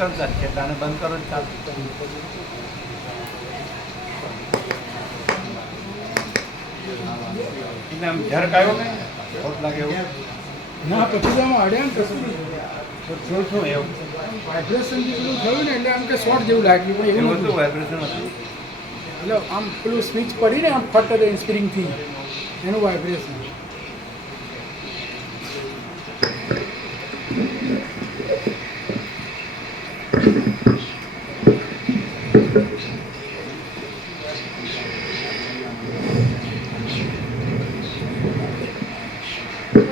કરતા જ છે એટલે આને બંધ કરો જ ચાલશે. એટલે આમ ઝરક આવ્યો ને ખોટ લાગે એવું ના પછી તો આમ અડ્યા ને કશું શું શું એવું વાઇબ્રેશન જેવું થયું ને એટલે આમ કે શોર્ટ જેવું લાગ્યું પણ એવું એવું નહોતું. હતું વાઇબ્રેશન હતું. એટલે આમ પેલું સ્વિચ પડી ને આમ ફટ સ્પ્રિંગથી એનું વાઇબ્રેશન.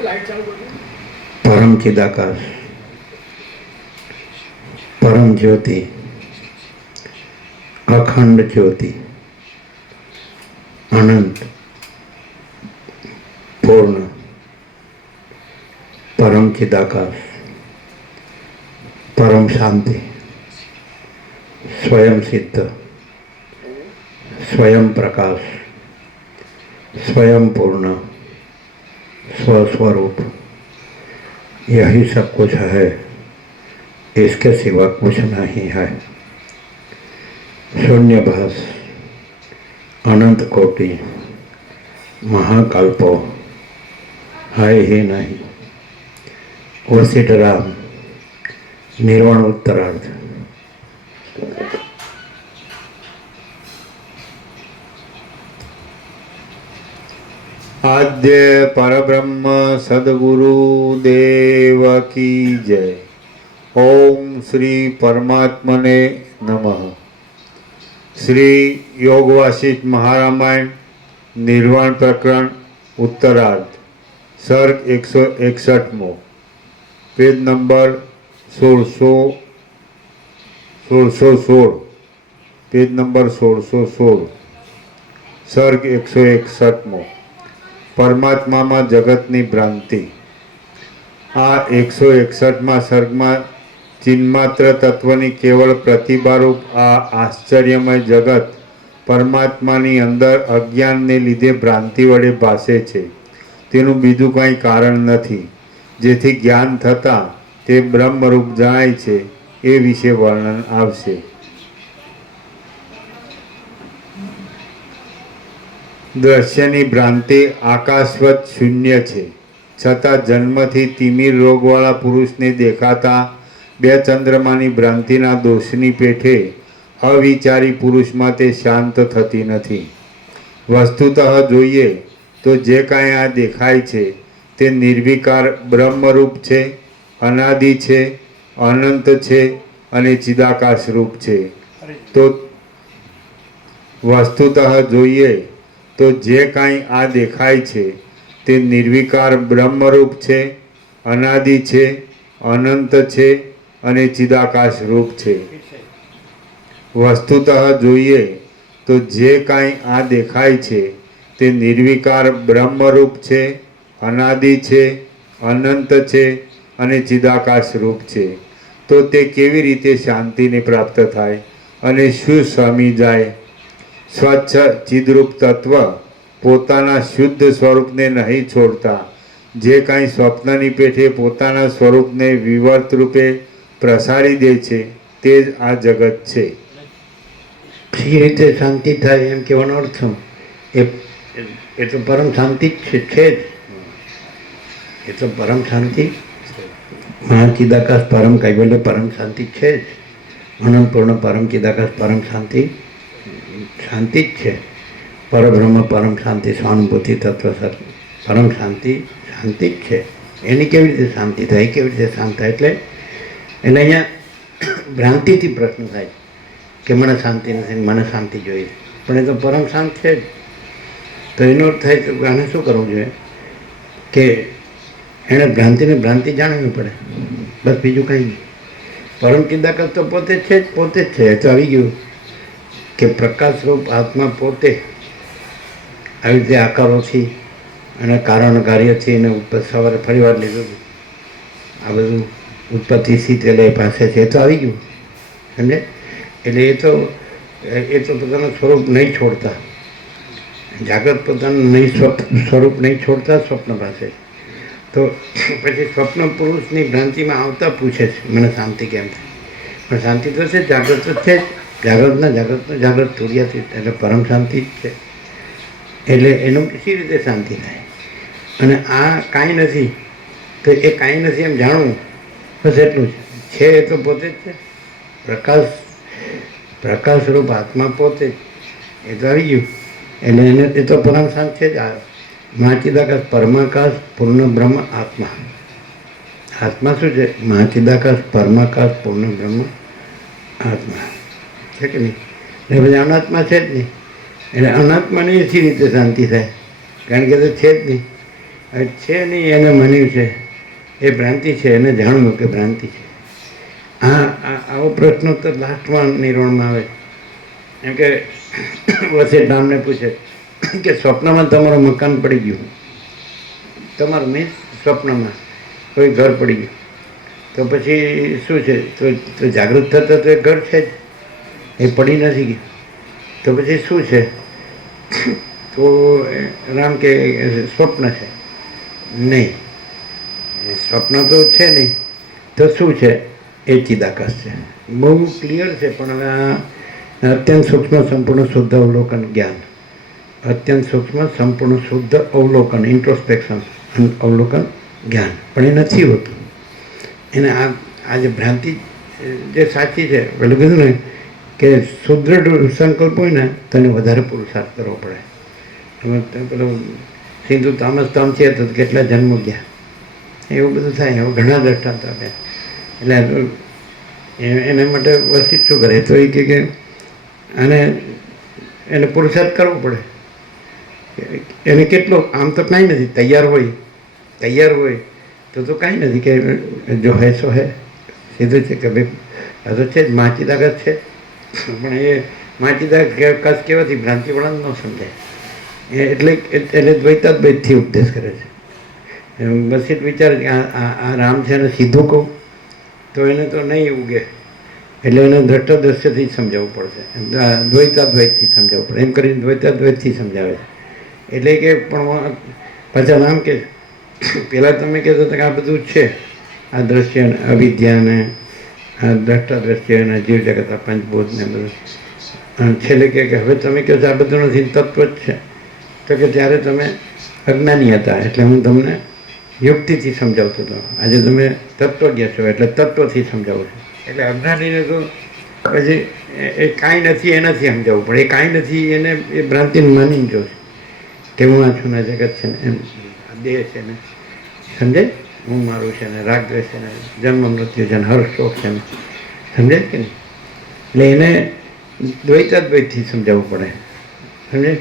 લાઈટ ચાલુ કરી પરમ ચિદાકાશ, પરમ જ્યોતિ, અખંડ જ્યોતિ, અનંત, પૂર્ણ, પરમ ચિદાકાશ, પરમ શાંતિ, स्वयं सिद्ध, स्वयं प्रकाश, स्वयं पूर्ण, स्वस्वरूप, यही सब कुछ है, इसके सिवा कुछ नहीं है। शून्यभास, अनंत कोटि, महाकल्पो है ही नहीं। वशिष्ठराम, निर्वाण उत्तरार्ध। आद्य परब्रह्म सद्गुरु देव की जय। ओम श्री परमात्मने नमः। श्री योग वासिष्ठ महारामायण निर्वाण प्रकरण उत्तरार्ध सर्ग 161 पेज नंबर 1616 पेज नंबर 1616 सर्ग 161 परमात्मा जगतनी भ्रांति। आ 161 सर्ग में चिन्मात्र तत्वनी केवल प्रतिभारूप आ आश्चर्यमय जगत परमात्मानी अंदर अज्ञान ने लीधे भ्रांति वडे भासे छे। तेनुं बीजुं कांई कारण नथी। जेथी ज्ञान थता ते ब्रह्मरूप जणाय छे ए विषे वर्णन आवशे। दृश्यनी भ्रांति आकाशवत शून्य छे, छतां जन्मथी तिमिर रोगवाळा पुरुषने देखाता बे चंद्रमानी भ्रांतिना दोषनी पेठे अविचारी पुरुषमां ते शांत थती नथी। वस्तुतः जोईए तो जे कांई आ देखाय छे ते निर्विकार ब्रह्मरूप छे, अनादि छे, अनंत छे अने चिदाकाश रूप छे। तो वस्तुतः जोईए तो जे कांई आ देखाय छे ते निर्विकार ब्रह्मरूप छे, अनादि छे, अनंत छे अने चिदाकाश रूप छे। वस्तुतः जोईए तो जे कांई आ देखाय छे ते निर्विकार ब्रह्मरूप छे, अनादि छे, अनंत छे अने चिदाकाश रूप छे। तो ते केवी रीते शांतिने प्राप्त थाय अने शुं समी जाय। स्वच्छ चिद्रूप तत्व पोताना शुद्ध स्वरूप ने नहीं छोड़ता। जे कांई स्वप्ननी पेठे पोताना स्वरूप ने विवर्त रूपे प्रसारी दे छे ते ज आ जगत छे। એ રીતે શાંતિ થાય એમ કહેવાનો અર્થ એ તો પરમ શાંતિ જ છે જ. એ તો પરમ શાંતિ મહાચિદાકાશ પરમ કૈવલ્ય પરમ શાંતિ છે જ. અનંતપૂર્ણ પરમ ચિદાકાશ પરમ શાંતિ શાંતિ જ છે. પરબ્રહ્મ પરમ શાંતિ સ્વાનુભૂતિ તત્વ સર પરમ શાંતિ શાંતિ જ છે. એની કેવી રીતે શાંતિ થાય, કેવી રીતે શાંત થાય? એટલે અહીંયા ભ્રાંતિથી પ્રશ્ન થાય કે મને શાંતિ નથી, મને શાંતિ જોઈએ, પણ એ તો પરમ શાંત છે જ. તો એનો અર્થ થાય તો આને શું કરવું જોઈએ કે એણે ભ્રાંતિને ભ્રાંતિ જાણવી પડે, બસ બીજું કંઈ નહીં. પરમ ચિદાકાશ તો પોતે જ છે જ, પોતે જ છે. એ તો આવી ગયું કે પ્રકાશરૂપ આત્મા પોતે આવી રીતે આકારોથી અને કારણ કાર્યથી એને સવારે ફરી વાર લીધું આ બધું ઉત્પત્તિથી તે લઈ પાસે છે. એ તો આવી ગયું સમજે. એટલે એ તો પોતાનું સ્વરૂપ નહીં છોડતા. જાગૃત પોતાનું નહીં સ્વરૂપ નહીં છોડતા સ્વપ્ન પાસે. તો પછી સ્વપ્ન પુરુષની ભ્રાંતિમાં આવતા પૂછે છે મને શાંતિ કેમ થાય. પણ શાંતિ તો છે, જાગૃત તો છે જ. જાગૃતના જાગૃત તોડિયાથી એટલે પરમ શાંતિ જ છે. એટલે એનું કઈ રીતે શાંતિ થાય? અને આ કાંઈ નથી તો એ કાંઈ નથી એમ જાણવું, બસ એટલું છે. એ તો પોતે જ છે, પ્રકાશ સ્વરૂપ આત્મા પોતે જ. એ તો આવી ગયું એટલે એને એ તો પરમ શાંત છે જ. આ મહાચિદાકાશ પરમાકાશ પૂર્ણ બ્રહ્મ આત્મા. આત્મા શું છે? મહાચિદાકાશ પરમાકાશ પૂર્ણ બ્રહ્મ આત્મા છે કે નહીં? એટલે પછી અનાત્મા છે જ નહીં. એટલે અનાત્માને એથી રીતે શાંતિ થાય, કારણ કે તો છે જ નહીં. હવે છે નહીં એને માન્યું છે, એ ભ્રાંતિ છે, એને જાણવું કે ભ્રાંતિ છે. આવો પ્રશ્ન તો લાસ્ટમાં નિર્વાણમાં આવે. એમ કે વસેટ રામને પૂછે કે સ્વપ્નમાં તમારું મકાન પડી ગયું, તમારું મીન્સ સ્વપ્નમાં કોઈ ઘર પડી ગયું, તો પછી શું છે? તો જાગૃત થતા તો એ ઘર છે જ, એ પડી નથી ગયું. તો પછી શું છે? તો રામ કે સ્વપ્ન છે. નહીં, સ્વપ્ન તો છે નહીં, તો શું છે? એ ચિદાકાશ છે. બહુ ક્લિયર છે. પણ હવે આ અત્યંત સૂક્ષ્મ સંપૂર્ણ શુદ્ધ અવલોકન જ્ઞાન, અત્યંત સૂક્ષ્મ સંપૂર્ણ શુદ્ધ અવલોકન ઇન્ટ્રોસ્પેક્શન અવલોકન જ્ઞાન, પણ એ નથી હોતું. એને આ જે ભ્રાંતિ જે સાચી છે, પેલું કીધું ને કે સુદૃઢ સંકલ્પ હોય ને તો એને વધારે પુરુષાર્થ કરવો પડે. પેલું સિંધુ તામસ તામસી હતો કેટલા જન્મો ગયા, એવું બધું થાય. હવે ઘણા દ્રષ્ટાંત આપે. એટલે એના માટે વસિત શું કરે? તો એ કે અને એને પુરુષાર્થ કરવો પડે. એને કેટલો, આમ તો કાંઈ નથી, તૈયાર હોય તો કાંઈ નથી કે જો હે સો હે, સીધું છે કે ભાઈ આ તો છે જ, માચીદાગત છે. પણ એ માચીદાગત કહેવાથી ભ્રાંતિવાળાને ન સમજાય. એટલે દ્વૈતાદ્વૈતથી ઉપદેશ કરે છે. વસિત વિચારે કે આ રામ છે અને સીધું કહું તો એને તો નહીં ઉગે, એટલે એને દ્રષ્ટાદ્રશ્યથી સમજાવવું પડશે, દ્વૈતાદ્વૈતથી સમજાવવું પડે. એમ કરીને દ્વૈતાદ્વૈતથી સમજાવે છે. એટલે કે પણ પાછા નામ કે પહેલાં તમે કહેતો હતા કે આ બધું જ છે, આ દ્રશ્ય અવિદ્યાને આ દ્રષ્ટાદ્રશ્ય અને જીવ જગત આ પંચભૂતને બધું. અને છેલ્લે કે હવે તમે કહો છો આ બધું નથી, તત્વ જ છે. તો કે ત્યારે તમે અજ્ઞાની હતા, એટલે હું તમને યુક્તિથી સમજાવતો હતો. આજે તમે તત્વજ્ઞ છો એટલે તત્વથી સમજાવું છું. એટલે અજ્ઞાનીને તો પછી એ કાંઈ નથી એનાથી સમજાવવું પડે. એ કાંઈ નથી એને એ ભ્રાંતિને માનીને જોશે કે હું આ છું ને જગત છે ને, એમ દેહ છે ને, સમજાય? હું મારું છે ને, રાગદ્વેષ છે ને, જન્મ મૃત્યુ છે ને, હર્ષ શોક છે ને, સમજાય કે નહીં? એટલે એને દ્વૈતાદ્વૈતથી સમજાવવું પડે, સમજાય?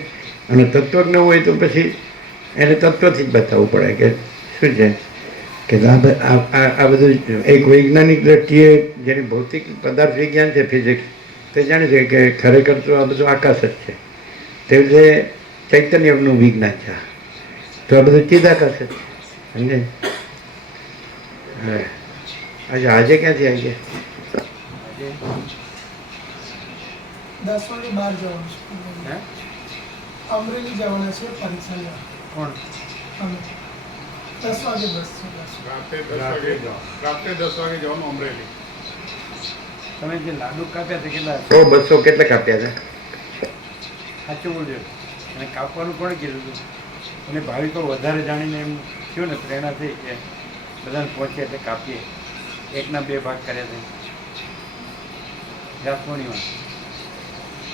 અને તત્વજ્ઞ હોય તો પછી એને તત્વથી જ બતાવવું પડે કે શું છે કે આ બધું એક વૈજ્ઞાનિક દ્રષ્ટિએ જેની ભૌતિક પદાર્થ વિજ્ઞાન છે, ફિઝિક્સ, તે જાણે છે કે ખરેખર તો આ બધું આકાશ જ છે. તે રીતે ચૈતન્યનું વિજ્ઞાન છે. તો આ બધું ચિદાકાશ જ છે, સમજે? હા, આજે ક્યાંથી આવી ગયા? 10 વાગે બહાર જવાનું છે. અમરેલી જવાના છે પરીક્ષા લેવા. કોણ? અમે 10 વાગે બસ છે. રાત્રે 10 વાગે જવાનું અમરેલી. તમે જે લાડુ કાપ્યા છે કેટલા? 100 200 કેટલા કાપ્યા છે? સાચું બોલજો. અને કાપવાનું કોણે કીધું હતું? અને ભાવિકો વધારે જાણીને એમ થયું ને, પ્રેરણા થઈ કે બધાને પહોંચે એટલે કાપીએ. 1ના 2 ભાગ કર્યા છે. જાતમણીમાં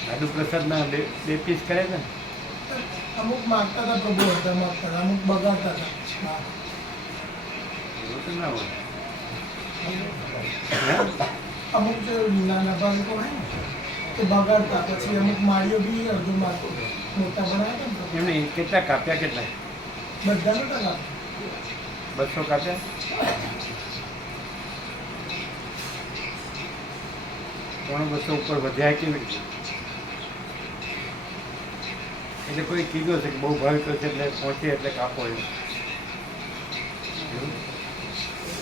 લાડુ પ્રસાદના 2 પીસ કર્યા છે ને. અમુક માગતા હતા પ્રભુ, અડધા માગતા હતા, અમુક બગાડતા હતા. એવું તો ના હોય. અમુક જે નાના ભાવિકો હોય ને તો બગાડતા, પછી અમુક માળીઓ બી અડધું માગતો, મોટા બનાવ્યા હતા ને એમને કેટલા કાપ્યા? કેટલા? બધા નતા કાપતા. 200 કાપ્યા? કોણ 200 ઉપર વધ્યા કેવી રીતે? એટલે કોઈ કીધું હશે કે બહુ ભાવિકો છે એટલે પહોંચે એટલે કાપો એમ.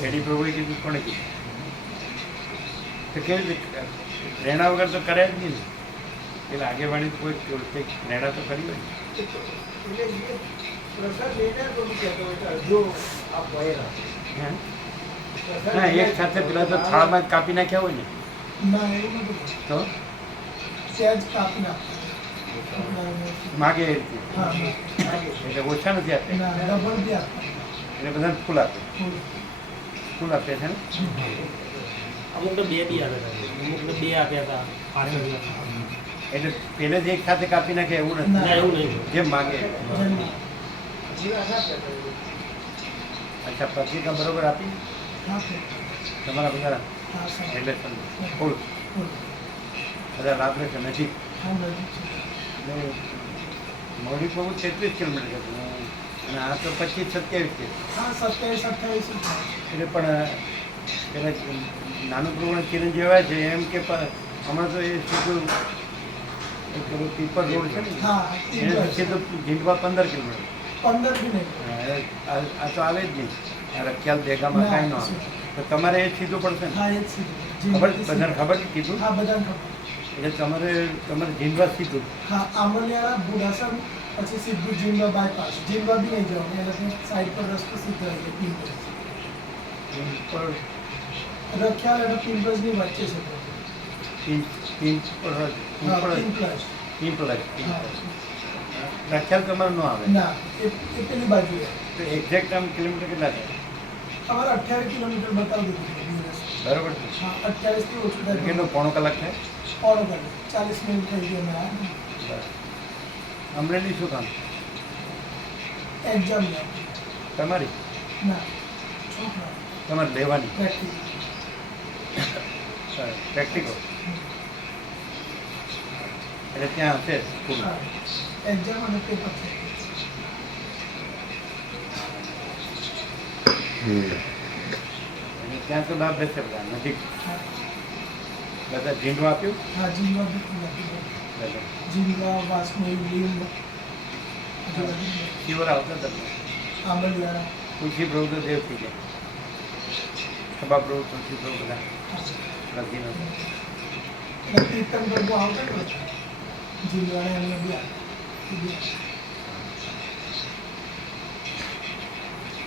એડી પ્રભુએ કીધું, કોણે કીધું? તો કેવી રીતે? પ્રેરણા વગર તો કરાય જ નહીં ને. એટલે આગેવાણી કોઈ કંઈક પ્રેરણા તો કરી હોય ને. હા, એક સાથે પેલા તો થાળમાં જ કાપી નાખ્યા હોય ને. ના એવું નથી તો ત્યાં જ કાપી નાખતા માગે એ રીતે હા હા એટલે ઓછા નથી આપે ના ડબલ બી આપતા એટલે બધાને ફૂલ આપે ફૂલ આપે છે ને અમુક તો બે બી આવ્યા હતા અમુક તો બે આપ્યા હતા પાછળ એટલે પહેલેથી એક સાથે કાપી નાખે એવું ના. નથી એવું નહીં જેમ માગે એમ. જેમ અચ્છા પત્રિકા બરોબર આપી હા તમારા બધા હા સર એટલે ફૂલ બધા લાભ લે છે નજીક હા નજીક છે મોડી બહુ 33 કિલોમીટર હતું અને આ તો 25-27 છે હા 27-28 એટલે પણ પેલા નાનું પ્રમાણે કિરણ જેવા છે એમ કે હમણાં તો એ સીધું એક પેલું પીપર રોડ છે ને હા એને સીધું જીંડવા 15 કિલોમીટર 15 બી નહીં આ તો આવે જ નહીં આ રખિયાલ દેગામાં ના, કાંઈ ન આવે તો તમારે એ સીધું પડશે ને હા એ જ સીધું ખબર જીંદવાથી બધાને ખબર છે કીધું હા બધાને ખબર એટલે તમારે જીંડવા સીધું હા આંબલિયાળા બુઢાસર પછી સીધું જીંદવા બાયપાસ જીંદવા બી નહીં જવાનું એનાથી સાઈડ પર રસ્તો સીધો આવી જાય પિંપલ રખ્યાલ અને પિંપલ્સની વચ્ચે છે પિંપળ હા પિંપલ્સ પિંપળ હા રખિયાલ તમારે ન આવે ના એ પેલી બાજુ તો એક્ઝેક્ટ આમ કિલોમીટર કેટલા થાય અમારે 28 કિલોમીટર બતાવી દીધું દિવસ બરાબર છે હા 28 થી ઓછું થાય કેટલો પોણો કલાક થાય પોણો કલાક 40 મિનિટ થઈ ગઈ અમે આ અમરેલી શું કામ એક્ઝામ તમારી ના છોકરા તમારે લેવાની પ્રેક્ટિસ પ્રેક્ટિકલ એટલે ત્યાં હશે સ્કૂલ હા એક્ઝામ અને પેપર છે અને ત્યાં તો લાભ રહેશે બધા નજીક હા બધા ઝીંડવા આપ્યું હા જીંદવા બી ખુલ્લા બધા જીંદવા વાસણી લીંબ શિવર આવતા તમને આંબલિયાળા તુલસી પ્રભુ તો દેવ થઈ જાય સભા પ્રભુ તુલસી પ્રભુ બધા નથી નથી અને કીર્તન પ્રભુ આવતા ને જીંદવાને એમને બી આવે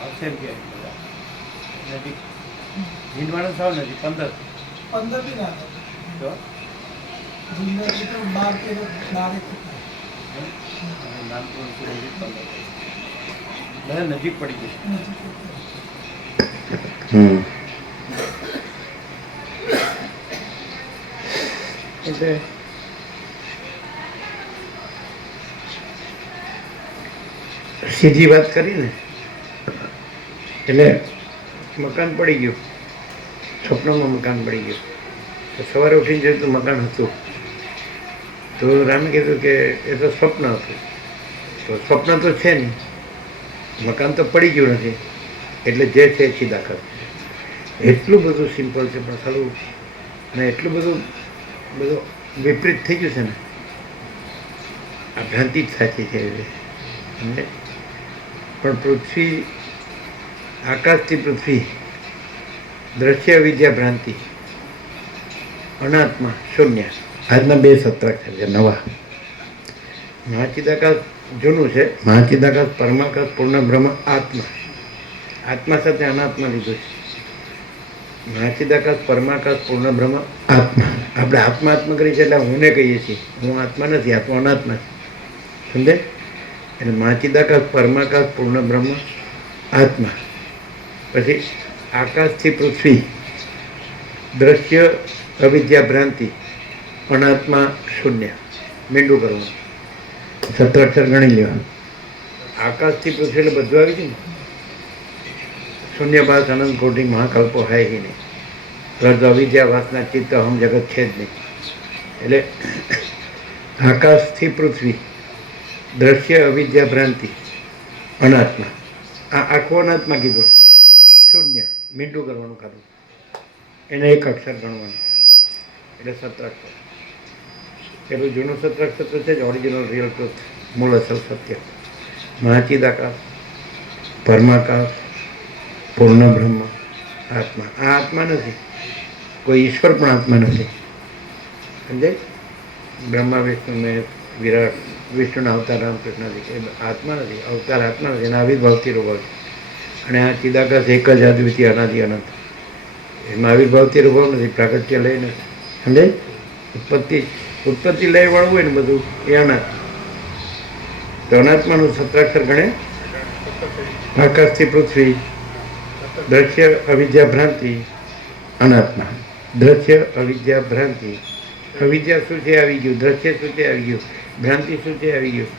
આવશે એમ કે બધા નજીક ઝીંડવાનો સાવ નથી 15 15 બી ના થાય તો જીંદવાથી તો 12 નાનપુર સુધી 15 બધા નજીક પડી ગઈ નજીક એટલે સીધી વાત કરી ને એટલે મકાન પડી ગયું સ્વપ્નમાં મકાન પડી ગયું તો સવારે ઉઠીને જોયું તો મકાન હતું તો રામે કીધું કે એ તો સ્વપ્ન હતું તો સ્વપ્ન તો છે નહીં મકાન તો પડી ગયું નથી એટલે જે છે એ સીધા કર એટલું બધું સિમ્પલ છે પણ સારું ને એટલું બધું વિપરીત થઈ ગયું છે ને આ ભ્રાંતિ જ સાચી છે સમજે પણ પૃથ્વી આકાશથી પૃથ્વી દ્રશ્ય વિદ્યા ભ્રાંતિ અનાત્મા શૂન્ય આજના 2 સત્રાક્ષર છે નવા મહાચિદાકાશ જૂનું છે મહાચિદાકાશ પરમાકાશ પૂર્ણ બ્રહ્મ આત્મા આત્મા સાથે અનાત્મા લીધું છે મહાચિદાકાશ પરમાકાશ પૂર્ણ બ્રહ્મ આત્મા આપણે આત્મા આત્મા કરી છે એટલે હુંને કહીએ છીએ હું આત્મા નથી આત્મા અનાત્મા છે સમજે એટલે મહાચિદાકાશ પરમાકાશ પૂર્ણ બ્રહ્મ આત્મા પછી આકાશથી પૃથ્વી દ્રશ્ય અવિદ્યા ભ્રાંતિ અનાત્મા શૂન્ય મીંડું કરવાનું સત્રાક્ષર ગણી લેવા આકાશથી પૃથ્વી એટલે બધું આવી ગયું ને શૂન્યભાસ અનંત કોટી મહાકલ્પો હાય હિ નહીં રજ અવિદ્યા વાસના ચિત્ત અહમ જગત છે જ નહીં એટલે આકાશથી પૃથ્વી દ્રશ્ય અવિદ્યા ભ્રાંતિ અનાત્મા આ આખું અનાત્મા કીધું શૂન્ય મીંડું કરવાનું ખાધું એને એક અક્ષર ગણવાનું એટલે સત્રાક્ષર પેલું જૂનું સત્રાક્ષર તો છે જ ઓરિજિનલ રિયલ ટ્રુથ મૂળ અસલ સત્ય મહાચિદાકાશ પરમાકાશ પૂર્ણ બ્રહ્મ આત્મા આ આત્મા નથી કોઈ ઈશ્વર પણ આત્મા નથી સમજાય બ્રહ્મા વિષ્ણુ મહેશ વિરાટ વિષ્ણુના અવતાર રામકૃષ્ણજી એ આત્મા નથી અવતાર આત્મા નથી એના આવિર્ભાવથી રૂપાવ છે અને આ ચિદાકાશ એક જ અદ્વિતીય અનાદિ અનંત એમાં આવિર્ભાવથી રૂપાવ નથી પ્રાગટ્ય લઈ નથી સમજે? ઉત્પત્તિ લય વાળવું હોય ને બધું એ અનાત્મા. તો અનાત્માનું સત્રાક્ષર ગણે આકાશથી પૃથ્વી, દ્રશ્ય અવિદ્યા ભ્રાંતિ, અનાત્મા. દ્રશ્ય અવિદ્યા ભ્રાંતિ. અવિદ્યા શું છે આવી ગયું, દ્રશ્ય શું છે આવી ગયું, ભ્રાંતિ શું છે આવી ગયું,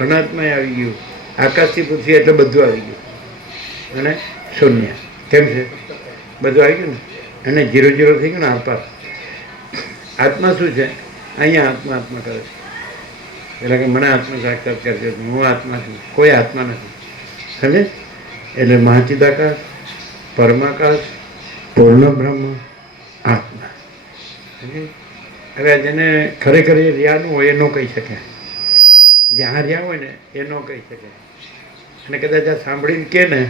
અનાત્મા આવી ગયું, આકાશથી પૃથ્વી એટલે બધું આવી ગયું અને શૂન્ય. કેમ છે? બધું આવી ગયું ને, અને 0 થઈ ગયું ને આપાર. આત્મા શું છે? અહીંયા આત્મા આત્મા કરે છે. એટલે કે મને આત્મ સાક્ષાત્કાર કરજો, હું આત્મા છું, કોઈ આત્મા નથી. સમજે? એટલે મહાચિદાકાશ, પરમાકાશ, પૂર્ણ બ્રહ્મ, આત્મા. હવે જેને ખરેખર એ રહ્યાનું હોય એ ન કહી શકે, જ્યાં રહ્યા હોય ને એ ન કહી શકે. અને કદાચ આ સાંભળીને કે ને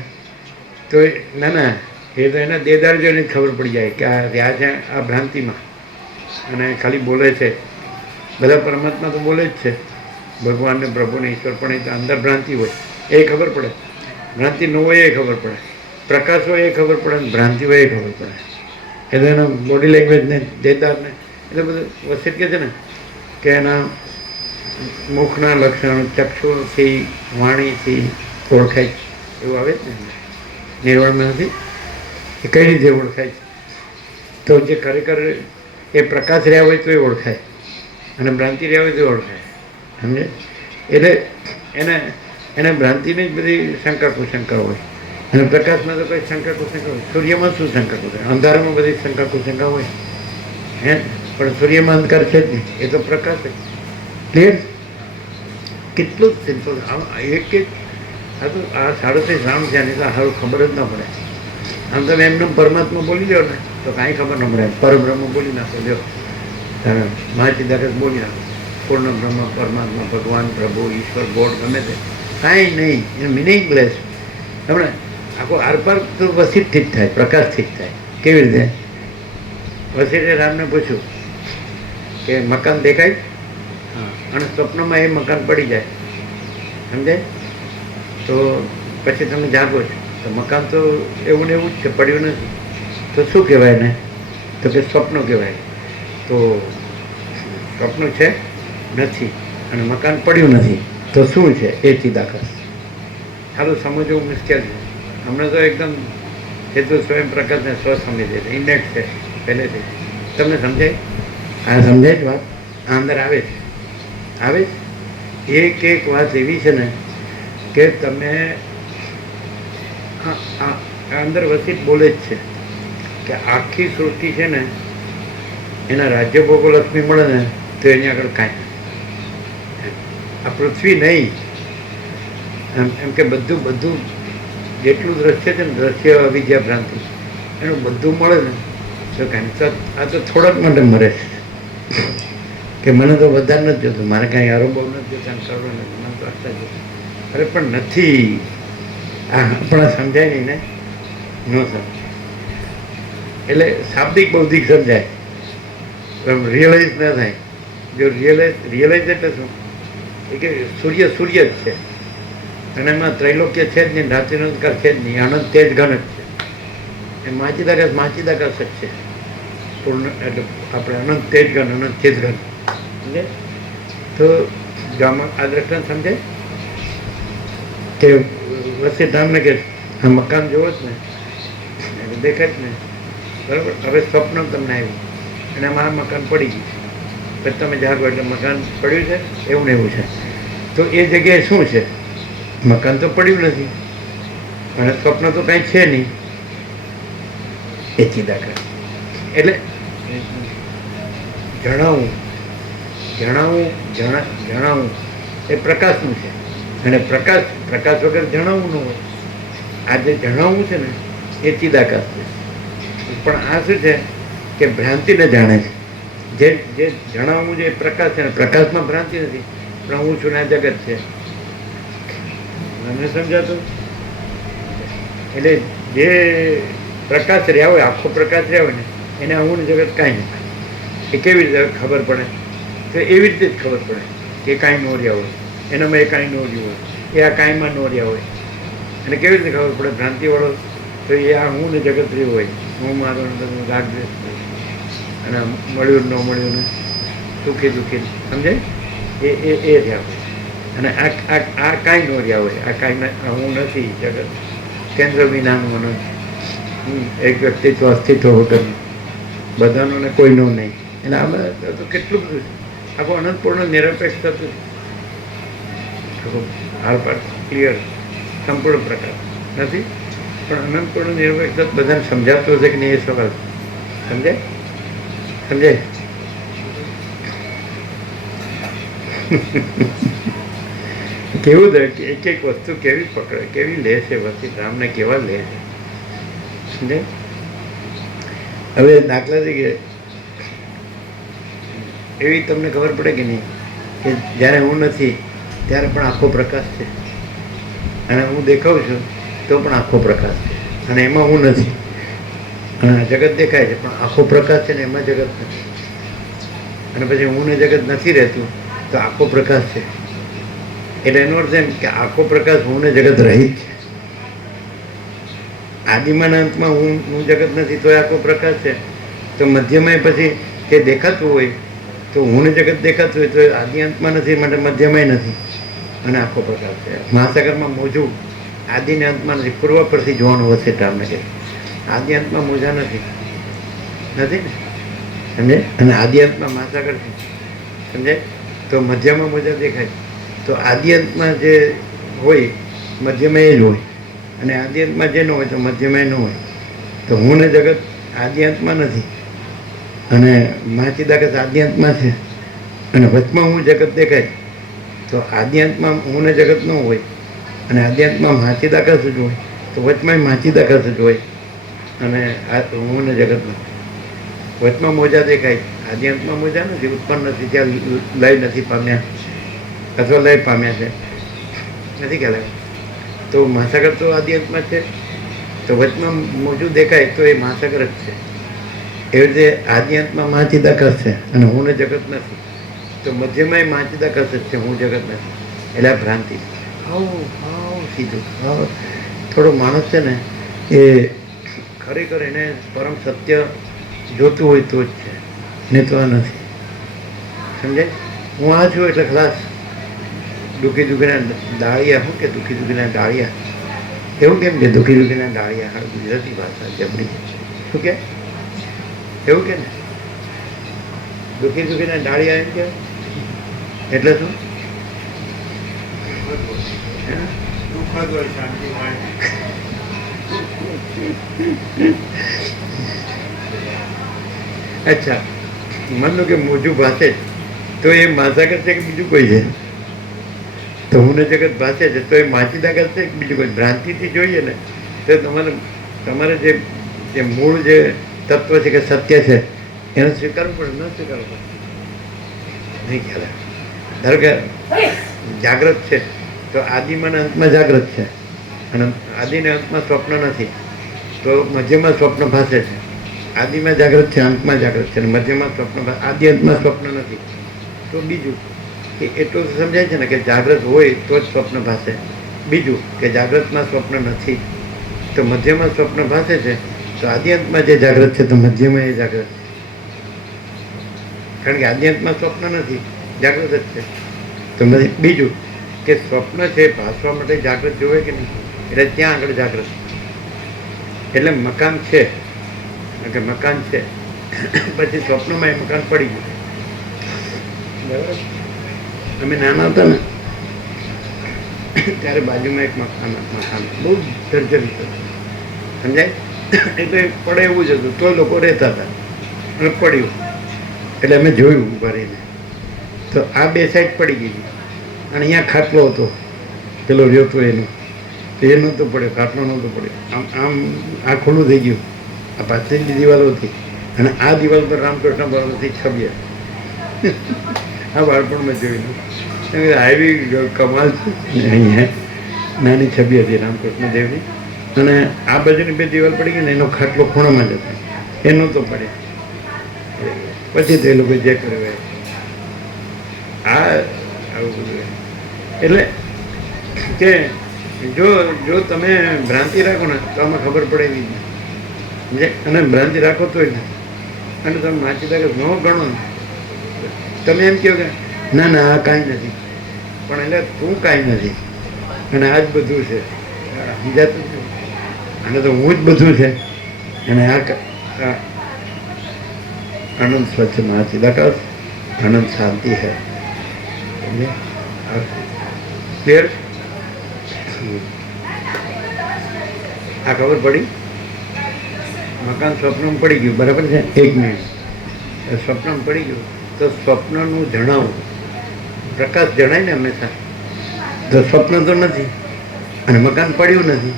તો ના એ તો એના દેદાર જોઈને જ ખબર પડી જાય કે આ રહ્યા છે આ ભ્રાંતિમાં અને ખાલી બોલે છે. બધા પરમાત્મા તો બોલે જ છે, ભગવાનને પ્રભુને ઈશ્વર, પણ એ તો અંદર ભ્રાંતિ હોય એ ખબર પડે, ભ્રાંતિ ન હોય એ ખબર પડે, પ્રકાશ હોય એ ખબર પડે, ભ્રાંતિ હોય એ ખબર પડે. એટલે એના બોડી લેંગ્વેજને દેદારને એટલે બધું વસિત કહે છે ને કે એના મુખના લક્ષણ ચક્ષુથી વાણીથી ઓળખાય એવું આવે જ ને નિર્વાણમાં નથી એ કઈ રીતે ઓળખાય છે? તો જે ખરેખર એ પ્રકાશ રહ્યા હોય તો એ ઓળખાય અને ભ્રાંતિ રહ્યા હોય તો ઓળખાય. સમજે? એટલે એને ભ્રાંતિની જ બધી શંકા કુશંકા હોય અને પ્રકાશમાં તો કોઈ શંકા કુશંકા હોય. સૂર્યમાં શું શંકા કુશંકા? અંધારામાં બધી શંકા કુશંકા હોય હે, પણ સૂર્યમાં અંધકાર છે જ નહીં, એ તો પ્રકાશ જ. ક્લિયર? કેટલું સિમ્પલ. એક આ તો આ 37 રાઉન્ડ છે ને તો સારું ખબર જ ન પડે. આમ તમે એમને પરમાત્મા બોલી દો ને તો કાંઈ ખબર ન પડે. પરબ્રહ્મ બોલી નાખો, જો મહાચિદાકાશ બોલી નાખો, પૂર્ણ બ્રહ્મ, પરમાત્મા, ભગવાન, પ્રભુ, ઈશ્વર, ગોડ, ગમે તે કાંઈ નહીં, એ મિનિંગલેસ. હમણાં આખો આરપાર તો વસિતથી જ થાય, પ્રકાશથી જ થાય. કેવી રીતે? વસિતે રામને પૂછ્યું કે મકાન દેખાય? અને સ્વપ્નમાં એ મકાન પડી જાય. સમજે? તો પછી તમે જાગો છો તો મકાન તો એવું ને એવું જ છે, પડ્યું નથી. તો શું કહેવાય ને? તો કે સ્વપ્ન કહેવાય. તો સ્વપ્ન છે નથી અને મકાન પડ્યું નથી તો શું છે? એ ચિદાકાશ. સારું સમજવું મુશ્કેલ છે. હમણાં તો એકદમ એ તો સ્વયં પ્રકાશને સ્વ સમજી દે છે, ઇન્ડેક્સ છે પહેલેથી. તમને સમજાય? આ સમજાય જ વાત? આ અંદર આવે છે, આવે જ. એક વાત એવી છે ને કે તમે અંદર વસિત બોલે જ છે કે આખી સૃષ્ટિ છે ને એના રાજ્ય ભોગો લક્ષ્મી મળે ને તો એની આગળ કાંઈ આ પૃથ્વી નહીં. એમ કે બધું જેટલું દ્રશ્ય છે ને, દ્રશ્ય અવિદ્યા ભ્રાંતિ, એનું બધું મળે ને તો કાંઈ. આ તો થોડાક માટે મરે છે કે મને તો વધારે નથી જોતું, મારે કાંઈ આરોપો નથી જોતા, કરવો નથી, મને તો આટલા જોતું. અરે પણ નથી. આ આપણા સમજાય નહીં ને, ન સમજાય. એટલે શાબ્દિક બૌદ્ધિક સમજાય, રિયલાઇઝ ન થાય. જો રિયલાઇઝ એટલે શું? એ કે સૂર્ય જ છે અને એમાં ત્રૈલોક્ય છે જ નહીં, રાત્રિનો અંધકાર છે જ નહીં, અનંત તેજ ઘન જ છે. એ માચિદાકાશ જ છે પૂર્ણ. એટલે આપણે અનંત તેજ ઘન, અનંત તેજ ઘન. સમજે? તો આ દ્રષ્ટાંત સમજાય કે વસિત રામને કે આ મકાન જોવો જ ને એટલે દેખાય જ ને, બરાબર? હવે સ્વપ્ન તમને આવ્યું અને એમાં આ મકાન પડી ગયું, પછી તમે જાગો એટલે મકાન પડ્યું છે એવું ને એવું છે. તો એ જગ્યાએ શું છે? મકાન તો પડ્યું નથી અને સ્વપ્ન તો કાંઈ છે નહીં. એ ચિદાકાશ. એટલે જણાવું એ પ્રકાશનું છે અને પ્રકાશ વગર જણાવવું ન હોય. આ જે જણાવવું છે ને એ ચિદાકાશ છે. પણ આ શું છે કે ભ્રાંતિને જાણે છે. જે જણાવવું છે એ પ્રકાશ છે ને પ્રકાશમાં ભ્રાંતિ નથી, પણ હું છું ને આ જગત છે. મને સમજાતું? એટલે જે પ્રકાશ રહ્યા હોય, આખો પ્રકાશ રહ્યા હોય ને એને હું ને જગત કાંઈ નથી. એ કેવી રીતે ખબર પડે? તો એવી રીતે જ ખબર પડે કે કાંઈ નો રહ્યા હોય, એનામાં એ કાંઈ નો રહ્યું હોય, એ આ કાંઈમાં નો રહ્યા હોય. અને કેવી રીતે ખબર પડે ભ્રાંતિવાળો? તો એ આ હું ને જગત રહ્યું હોય, હું મારો રાગ દ્વેષ. અને મળ્યું ન મળ્યું ને સુખી દુઃખી સમજાય એ રહ્યા હોય. અને આ કાંઈ ન રહ્યા હોય. આ કાંઈ હું નથી જગત કેન્દ્ર વિનાનું નથી. એક વ્યક્તિત્વ અસ્તિત્વ વગરનું બધાનું ને કોઈનું નહીં. એટલે આમાં તો કેટલું બધું આખું અનંતપૂર્ણ નિરપેક્ષ થતું હાલ પર ક્લિયર સંપૂર્ણ પ્રકાર નથી. પણ અનંતપૂર્ણ નિરપેક્ષ બધાને સમજાતું હશે કે નહીં એ સવાલ સમજાય સમજાય. કેવું કે એક એક વસ્તુ કેવી પકડે કેવી લે છે વસ્તુ રામને કેવા લે છે સમજાય. હવે દાખલા તરીકે એવી તમને ખબર પડે કે નહીં કે જ્યારે હું નથી ત્યારે પણ આખો પ્રકાશ છે અને હું દેખાઉં છું તો પણ આખો પ્રકાશ છે અને એમાં હું નથી. અને જગત દેખાય છે પણ આખો પ્રકાશ છે ને એમાં જગત નથી. અને પછી હું ને જગત નથી રહેતું તો આખો પ્રકાશ છે. એટલે એનો અર્થ એમ કે આખો પ્રકાશ હું ને જગત રહિત છે. આદિમાં અંતમાં હું જગત નથી તો આખો પ્રકાશ છે. તો મધ્યમાં પછી કે દેખાતું હોય તો હું ને જગત દેખાતું હોય તો આદિ અંતમાં નથી માટે મધ્યમાં નથી અને આખો પ્રકાશ છે. મહાસાગરમાં મોજું આદિ ને અંતમાં નથી. પૂર્વ પરથી જોવાનું હશે તમને કે આદિ અંતમાં મોજા નથી ને સમજે. અને આદિ અંતમાં મહાસાગર છે સમજાય. તો મધ્યમાં મોજા દેખાય તો આદિ અંતમાં જે હોય મધ્યમાં એ જ હોય અને આદિ અંતમાં જે ન હોય તો મધ્યમાં ન હોય. તો હું ને જગત આદિ અંતમાં નથી અને મહાચિદાકાશ આદિ અંતમાં છે અને વચમાં હું જગત દેખાય તો આદિ અંતમાં હું ને જગત ન હોય અને આદિ અંતમાં મહાચિદાકાશ જ હોય તો વચમાં મહાચિદાકાશ જ હોય અને હું ને જગત નથી. વચમાં મોજા દેખાય આદિ અંતમાં મોજા નથી ઉત્પન્ન નથી ત્યાં લય નથી પામ્યા અથવા લય પામ્યા છે નથી ખ્યાલ. તો મહાસાગર તો આદિ અંતમાં છે તો વચમાં મોજું દેખાય તો એ મહાસાગર જ છે. એવી રીતે આદિ અંતમાં મહાચિદાકાશ છે અને હું ને જગત નથી તો મધ્યમાં મહાચિદાકાશ જ છે હું જગત નથી. એટલે આ ભ્રાંતિ સીધું થોડો માણસ છે ને એ ખરેખર એને પરમ સત્ય જોતું હોય તો જ છે ને તો આ નથી સમજાય. હું આ છું એટલે ખલાસ. દુઃખી દુઃખીના ડાળિયા શું કે દુઃખી દુઃખીના ડાળિયા એવું કેમ કે દુઃખી દુઃખીના ડાળિયા હા ગુજરાતી ભાષા જબરી શું કે એવું કે ને દુઃખી દુઃખીના ડાળિયા એમ કે એટલે શું દુઃખદ હોય શાંતિ હોય. અચ્છા માનો કે મોજું ભાષે તો એ મહાસાગર છે કે બીજું કોઈ છે. તો હું ને જગત ભાષે છે તો એ માચીદાગર છે કે બીજું કોઈ. ભ્રાંતિથી જોઈએ ને તો તમારે જે મૂળ જે તત્વ છે કે સત્ય છે એને સ્વીકારવું પડે ન સ્વીકારવું પડે નહીં ખ્યાલ. ધારો કે જાગ્રત છે તો આદિમાં અંતમાં જાગ્રત છે અને આદિને અંતમાં સ્વપ્ન નથી તો મધ્યમાં સ્વપ્ન ભાષે છે. આદિમાં જાગ્રત છે અંતમાં જાગ્રત છે અને મધ્યમાં સ્વપ્ન આદિ અંતમાં સ્વપ્ન નથી તો બીજું કે એટલું સમજાય છે ને કે જાગ્રત હોય તો જ સ્વપ્ન ભાષે. બીજું કે જાગ્રતમાં સ્વપ્ન નથી તો મધ્યમાં સ્વપ્ન ભાષે છે તો આદિ અંતમાં જે જાગ્રત છે તો મધ્યમાં એ જાગ્રત છે. કારણ કે આદિ અંતમાં સ્વપ્ન નથી જાગ્રત જ છે. તો બીજું કે સ્વપ્ન છે ભાષવા માટે જાગ્રત જોવે કે નહીં એટલે ત્યાં આગળ જાગ્રત એટલે મકાન છે કે મકાન છે પછી સ્વપ્નમાં એ મકાન પડી ગયું. બરાબર. અમે નાના હતા ને ત્યારે બાજુમાં એક મકાન બહુ જર્જરિત હતું સમજાય. એટલે પડે એવું જ હતું તો લોકો રહેતા હતા અને પડ્યું એટલે અમે જોયું ઉભા રહીને તો આ બે સાઈડ પડી ગઈ અને અહીંયા ખાટલો હતો પેલો રહ્યો હતો એનો એ નહોતો પડ્યો ખાટલો નહોતો પડ્યો આમ આમ આ ખુલ્લું થઈ ગયું. આ પાછળની દિવાલો હતી અને આ દિવાલ પર રામકૃષ્ણ ભગવાનથી છબી આ બાળપણમાં જોયેલું આવી કમાલ છે. અહીંયા નાની છબી હતી રામકૃષ્ણ દેવની અને આ બાજુની બે દિવાલ પડી ગઈ ને એનો ખાટલો ખૂણામાં જ હતો એ નહોતો પડે. પછી તો એ લોકો જે કર્યું આ આવું બધું એટલે કે જો તમે ભ્રાંતિ રાખો ને તો આમાં ખબર પડે નહીં અને ભ્રાંતિ રાખો તો અને તમે માછી તારે ન ગણો ને, તમે એમ કહો કે ના ના આ કાંઈ નથી, પણ એટલે તું કાંઈ નથી અને આ જ બધું છે, સમજાતું છે? અને તો હું જ બધું છે અને આ આનંદ સ્વચ્છ મહાચિદાકાશ, આનંદ શાંતિ है, समझे? क्लियर? આ ખબર પડી? મકાન સ્વપ્નમાં પડી ગયું, બરાબર છે? 1 મિનિટ, સ્વપ્નમાં પડી ગયું તો સ્વપ્નનું જણાવું, પ્રકાશ જણાય ને હંમેશા, તો સ્વપ્ન તો નથી અને મકાન પડ્યું નથી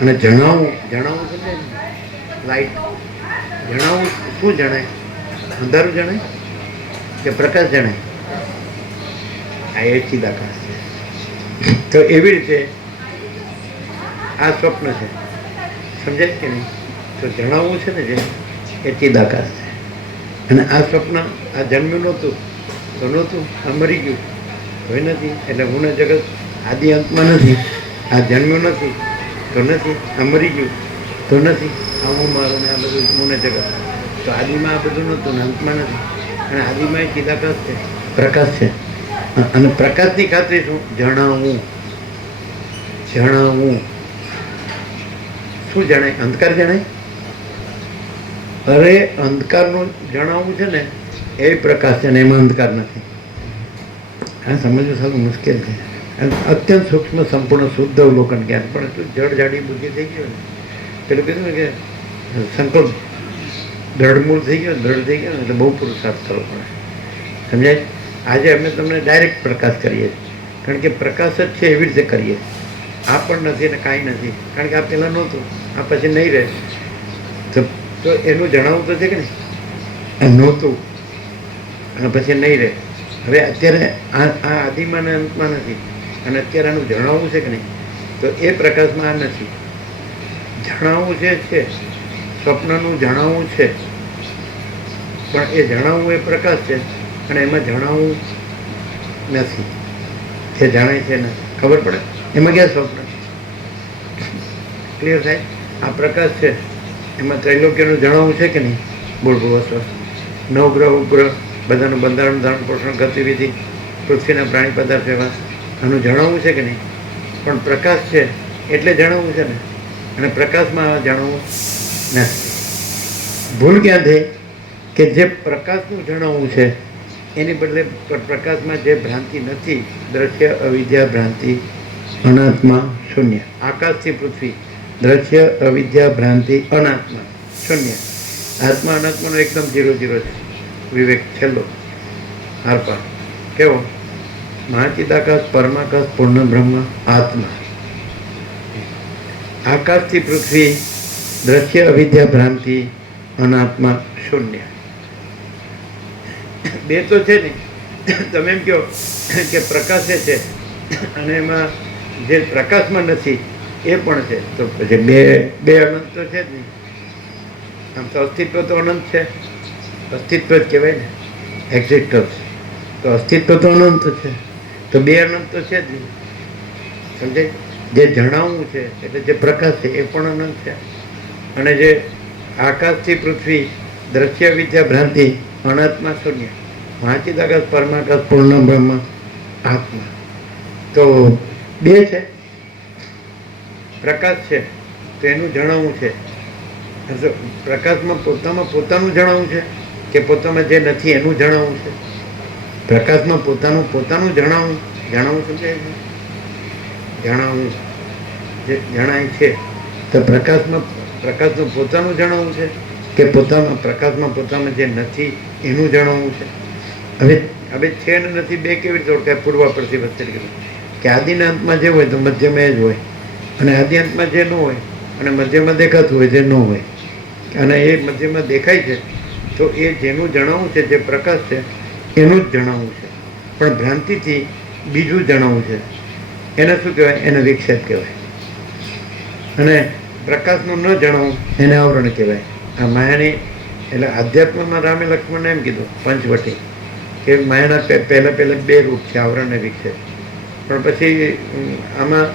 અને જણાવું છે ને લાઈટ, જણાવું શું જણાય? અંધારું જણાય કે પ્રકાશ જણાય? આ એ ચિદાકાશ છે. તો એવી રીતે આ સ્વપ્ન છે, સમજાય કે નહીં? તો જણાવવું છે ને જે એ ચિદાકાશ છે. અને આ સ્વપ્ન આ જન્મ્યું નહોતું તો નહોતું, આ મરી ગયું હવે નથી, એટલે હું ને જગત આદિ અંતમાં નથી, આ જન્મ્યું નથી તો નથી, આ મરી ગયું તો નથી, આ હું મારું ને આ બધું હું ને જગત, તો આદિમાં આ બધું નહોતું ને અંતમાં નથી, અને આદિમાં એ ચિદાકાશ છે, પ્રકાશ છે. અને પ્રકાશની ખાતરી શું? જણાવવું. શું જણાય? અંધકાર જણાય? અરે અંધકારનું જણાવવું છે ને એ પ્રકાશ છે ને એમાં અંધકાર નથી. આ સમજવું સારું મુશ્કેલ છે. અત્યંત સૂક્ષ્મ સંપૂર્ણ શુદ્ધ અવલોકન જ્ઞાન, પણ એટલું જડ જાડી બુદ્ધિ થઈ ગયો ને, પેલું કીધું ને કે સંકલ્પ દ્રઢમૂળ થઈ ગયો, દ્રઢ થઈ ગયો ને એટલે બહુ પુરુષાર્થ કરવો પડે, સમજાય? આજે અમે તમને ડાયરેક્ટ પ્રકાશ કરીએ છીએ, કારણ કે પ્રકાશ જ છે એવી રીતે કરીએ. આ પણ નથી ને કાંઈ નથી, કારણ કે આ પહેલાં નહોતું, આ પછી નહીં રહે, તો એનું જણાવવું તો છે કે નહીં? એમ નહોતું અને પછી નહીં રહે. હવે અત્યારે આ આદિમાં ને અંતમાં નથી અને અત્યારે આનું જણાવવું છે કે નહીં? તો એ પ્રકાશમાં આ નથી. જણાવવું છે સ્વપ્નનું જણાવવું છે, પણ એ જણાવવું એ પ્રકાશ છે અને એમાં જણાવવું નથી, જે જણાય છે નથી. ખબર પડે? એમાં ક્યાં સ્વપ્ન? ક્લિયર થાય? આ પ્રકાશ છે, એમાં ત્રૈલોક્યનું જણાવવું છે કે નહીં? મૂળભૂત વસ્તુ, નવગ્રહ ઉપગ્રહ બધાનું બંધારણ, ધારણ, પોષણ, ગતિવિધિ, પૃથ્વીના પ્રાણી પદાર્થ વ્યવહાર, આનું જણાવવું છે કે નહીં? પણ પ્રકાશ છે એટલે જણાવવું છે ને, અને પ્રકાશમાં જણાવવું નથી. ભૂલ ક્યાં થઈ કે જે પ્રકાશનું જણાવવું છે એની બદલે પ્રકાશમાં જે ભ્રાંતિ નથી, દ્રશ્ય, અવિદ્યા, ભ્રાંતિ, અનાત્મા, શૂન્ય. આકાશથી પૃથ્વી, દ્રશ્ય, અવિદ્યા, ભ્રાંતિ, અનાત્મા, શૂન્ય. આત્મા અનાત્માનો એકદમ 0 0 છે. વિવેક છેલ્લો આરપાર કેવો? મહાચિદાકાશ, પરમાકાશ, પૂર્ણ બ્રહ્મ, આત્મા. આકાશથી પૃથ્વી, દ્રશ્ય, અવિદ્યા, ભ્રાંતિ, અનાત્મા, શૂન્ય. બે તો છે ને, તમે એમ કહો કે પ્રકાશે છે અને એમાં જે પ્રકાશમાં નથી એ પણ છે, તો પછી બે અનંત તો છે જ નહીં. આમ તો અસ્તિત્વ તો અનંત છે, અસ્તિત્વ જ કહેવાય ને, એક્ઝિસ્ટન્સ. તો અસ્તિત્વ તો અનંત છે, તો બે અનંત તો છે જ નહીં, સમજાય? જે જણાવવું છે એટલે જે પ્રકાશ છે એ પણ અનંત છે, અને જે આકાશથી પૃથ્વી, દ્રશ્ય, વિદ્યા, ભ્રાંતિ, અનાત્મા, શૂન્ય. મહાચિદાકાશ, પરમાકાશ, પૂર્ણ બ્રહ્મ, આત્મા. તો બે છે. પ્રકાશ છે તો એનું જણાવવું છે, પ્રકાશમાં પોતાનું જણાવવું છે કે પોતામાં જે નથી એનું જણાવવું છે? પ્રકાશમાં પોતાનું જણાવવું સમજાય છે? જણાવવું જે જણાય છે તો પ્રકાશનું પોતાનું જણાવવું છે કે પ્રકાશમાં પોતામાં જે નથી એનું જણાવવું છે? હવે છે ને નથી બે કેવી રીતે ઓળખાય? પૂર્વાપરથી વચ્ચે કે આદિના અંતમાં જે હોય તો મધ્યમાં એ જ હોય, અને આદિ અંતમાં જે ન હોય અને મધ્યમાં દેખાતું હોય જે ન હોય, અને એ મધ્યમાં દેખાય છે તો એ જેનું જણાવવું છે, જે પ્રકાશ છે એનું જ જણાવવું છે. પણ ભ્રાંતિથી બીજું જણાવવું છે, એને શું કહેવાય? એને વિક્ષેપ કહેવાય. અને પ્રકાશનું ન જણાવવું એને આવરણ કહેવાય. આ માયાની એટલે આધ્યાત્મમાં રામે લક્ષ્મણને એમ કીધું પંચવટી કે માયાના પહેલાં બે રૂપ છે, આવરણ અને વિક્ષેપ. પણ પછી આમાં